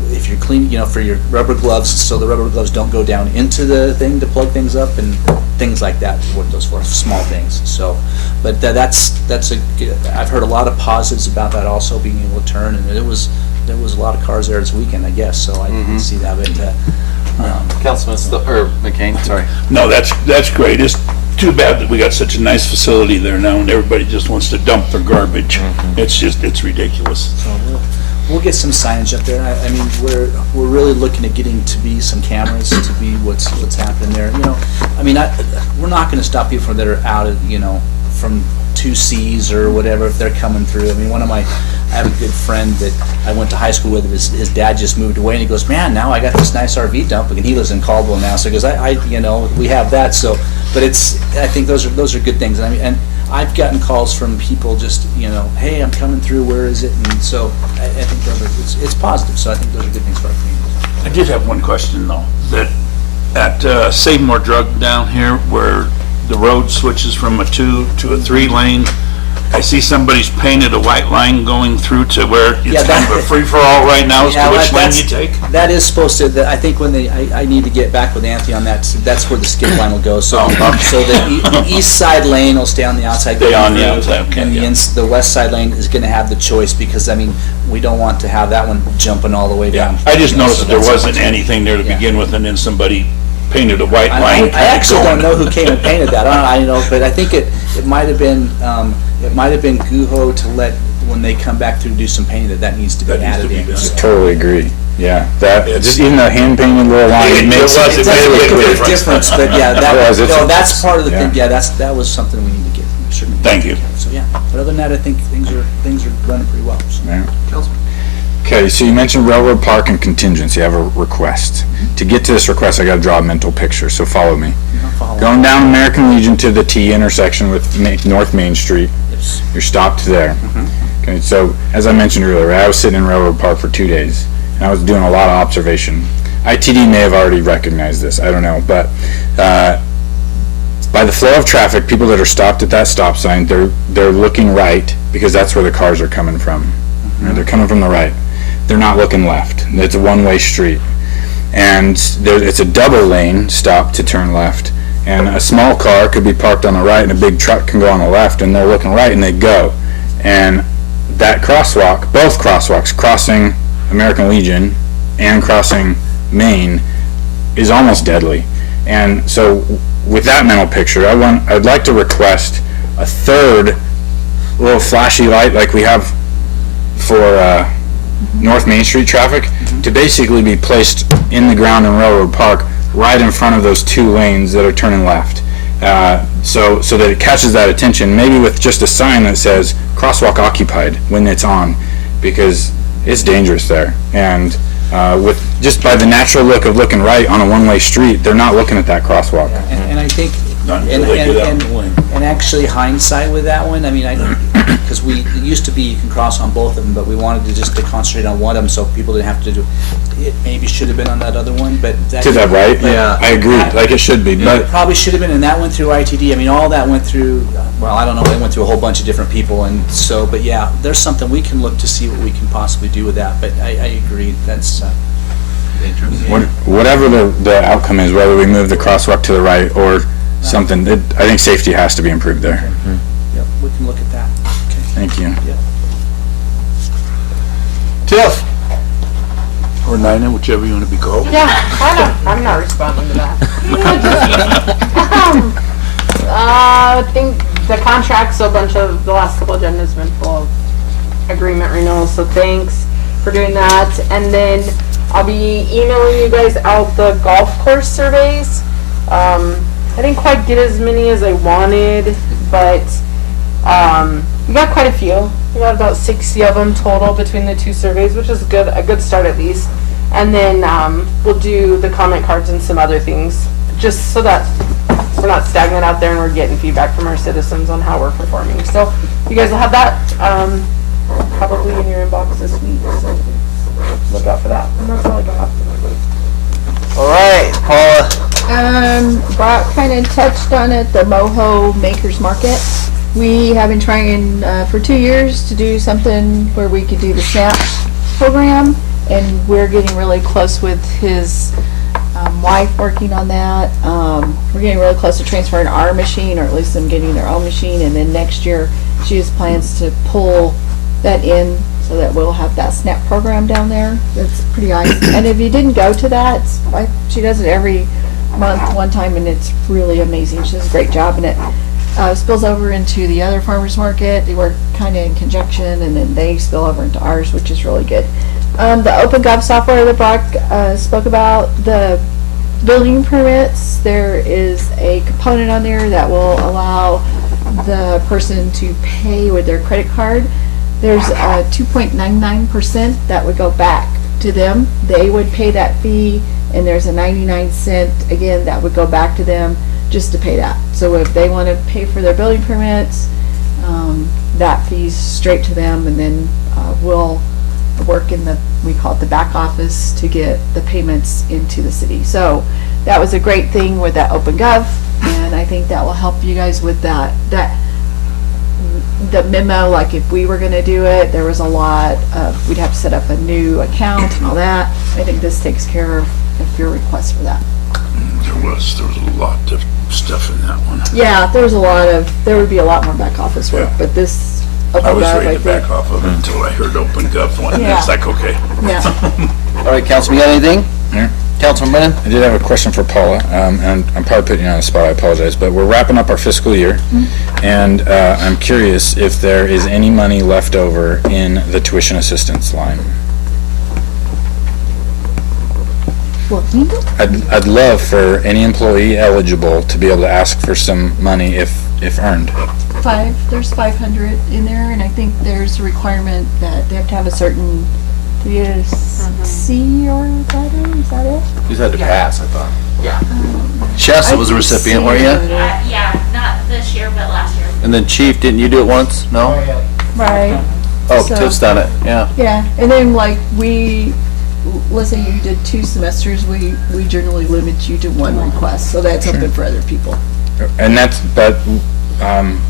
if you're cleaning, for your rubber gloves, so the rubber gloves don't go down into the thing to plug things up and things like that. What those for, small things. So, but that's I've heard a lot of positives about that also being able to turn, and there was a lot of cars there this weekend, I guess. So I didn't see that, but. Councilman McCain, sorry. No, that's great. It's too bad that we got such a nice facility there now, and everybody just wants to dump their garbage. It's ridiculous. So we'll get some signage up there. We're really looking at getting to be some cameras to be what's happening there. We're not going to stop people that are out of from 2Cs or whatever if they're coming through. I have a good friend that I went to high school with. His dad just moved away, and he goes, "Man, now I got this nice RV dump," and he lives in Caldwell now. So he goes, we have that. So, but I think those are good things. And I've gotten calls from people just, hey, I'm coming through. Where is it? And so I think it's positive. So I think those are good things for our community. I did have one question though. That at Save More Drug down here, where the road switches from a 2 to a 3 lane. I see somebody's painted a white line going through to where it's kind of a free-for-all right now as to which lane you take? That is supposed to, I think when I need to get back with Anthony on that, so that's where the skip line will go. So, so the east side lane will stay on the outside. Stay on the outside, okay. And the west side lane is going to have the choice, because, we don't want to have that one jumping all the way down. I just noticed that there wasn't anything there to begin with, and then somebody painted a white line. I actually don't know who came and painted that. I don't know, but I think it might have been Guho to let, when they come back through to do some painting, that needs to be added in. I totally agree. Yeah, that just even a hand painted little line it makes a big difference. But yeah, that's part of the thing. Yeah, that was something we need to get. Thank you. So yeah, but other than that, I think things are running pretty well. So. Yeah. Okay, so you mentioned Railroad Park and contingency. I have a request. To get to this request, I gotta draw a mental picture, so follow me. Going down American Legion to the T intersection with North Main Street, you're stopped there. Okay, so as I mentioned earlier, I was sitting in Railroad Park for 2 days, and I was doing a lot of observation. ITD may have already recognized this, I don't know, but by the flow of traffic, people that are stopped at that stop sign, they're looking right because that's where the cars are coming from. They're coming from the right. They're not looking left. It's a one-way street. And it's a double lane stop to turn left. And a small car could be parked on the right and a big truck can go on the left, and they're looking right and they go. And that crosswalk, both crosswalks, crossing American Legion and crossing Main, is almost deadly. And so with that mental picture, I'd like to request a third little flashy light like we have for North Main Street traffic to basically be placed in the ground in Railroad Park right in front of those 2 lanes that are turning left. So that it catches that attention, maybe with just a sign that says crosswalk occupied when it's on, because it's dangerous there. And with just by the natural look of looking right on a one-way street, they're not looking at that crosswalk. And I think, Not until they get out the lane. and actually hindsight with that one, I mean, because it used to be you can cross on both of them, but we wanted to concentrate on one of them so people didn't have to do, it maybe should have been on that other one, but that. To that right? Yeah. I agree, like it should be, It but probably should have been, and that went through ITD. I mean, all that went through, well, I don't know, it went through a whole bunch of different people, and so, but yeah, there's something we can look to see what we can possibly do with that, but I agree, that's, whatever the outcome is, whether we move the crosswalk to the right or something, I think safety has to be improved there. yep, we can look at that. Okay. Thank you. Yep. Tiff? Or Nina, whichever you want to be called. Yeah, I'm not responding to that. I think the contract's a bunch of, the last couple agendas been full of agreement renewals, so thanks for doing that. And then I'll be emailing you guys out the golf course surveys. I didn't quite get as many as I wanted, but we got quite a few. We got about 60 of them total between the 2 surveys, which is a good start at least. And then we'll do the comment cards and some other things, just so that we're not stagnant out there and we're getting feedback from our citizens on how we're performing. So you guys will have that probably in your inbox this week, so look out for that. And that's all I got. All right, Paula. Brock kind of touched on it, the Moho Makers Market. We have been trying for 2 years to do something where we could do the SNAP program, and we're getting really close with his wife working on that. We're getting really close to transferring our machine, or at least them getting their own machine, and then next year she has plans to pull that in so that we'll have that SNAP program down there. That's pretty nice. And if you didn't go to that, she does it every month, one time, and it's really amazing. She does a great job, and it spills over into the other farmers market. They work kind of in conjunction, and then they spill over into ours, which is really good. The OpenGov software that Brock spoke about, the building permits, there is a component on there that will allow the person to pay with their credit card. There's 2.99% that would go back to them. They would pay that fee, and there's a 99-cent, again, that would go back to them just to pay that. So if they want to pay for their building permits, that fee's straight to them, and then we'll work in we call it the back office to get the payments into the city. So that was a great thing with that OpenGov, and I think that will help you guys with that the memo, like if we were going to do it, there was a lot of, we'd have to set up a new account and all that. I think this takes care of your request for that. There was a lot of stuff in that one. Yeah, there would be a lot more back office work, but this I was OpenGov, ready to back off of it until I heard OpenGov one, and it's like, okay. Yeah. All right, Councilman, you got anything? Yeah. Councilman Brennan? I did have a question for Paula, and I'm probably putting you on the spot, I apologize, but we're wrapping up our fiscal year, and I'm curious if there is any money left over in the tuition assistance line. I'd love for any employee eligible to be able to ask for some money if earned. There's 500 in there, and I think there's a requirement that they have to have a certain We get a C or better, is that it? You had to pass, I thought. Yeah. Shasta was a recipient, weren't you? Yeah, not this year, but last year. And then Chief, didn't you do it once? No? Right. Oh, So- Tiff's done it, yeah. Yeah, and then like let's say you did 2 semesters, we generally limit you to 1 request, so that's open for other people. And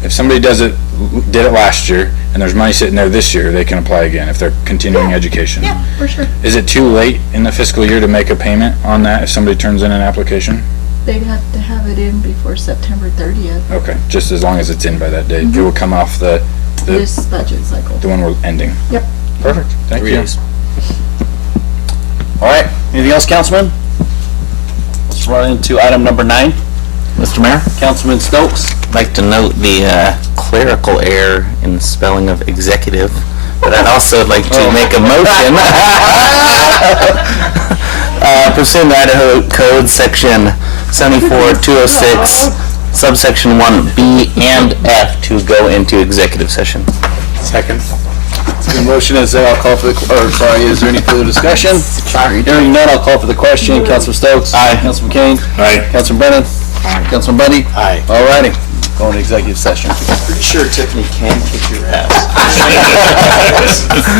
if somebody did it last year, and there's money sitting there this year, they can apply again if they're continuing education. Yeah, for sure. Is it too late in the fiscal year to make a payment on that if somebody turns in an application? They'd have to have it in before September 30th, Okay, just as long as it's in by that date. It will come off the this budget cycle. one we're ending. Yep. Perfect, thank 3 you. days. All right, anything else, Councilman? Let's run into item number 9. Mr. Mayor? Councilman Stokes. I'd like to note the clerical error in spelling of executive, but I'd also like to make a motion. Pursuant to Idaho Code Section 74206, subsection 1B and F, to go into executive session. Second. The motion is, I'll call for is there any further discussion? Hearing none, I'll call for the question. Councilman Stokes? Aye. Councilman Kane? Aye. Councilman Brennan? Councilman Bundy? Aye. All righty, going to executive session. Pretty sure Tiffany can kick your ass.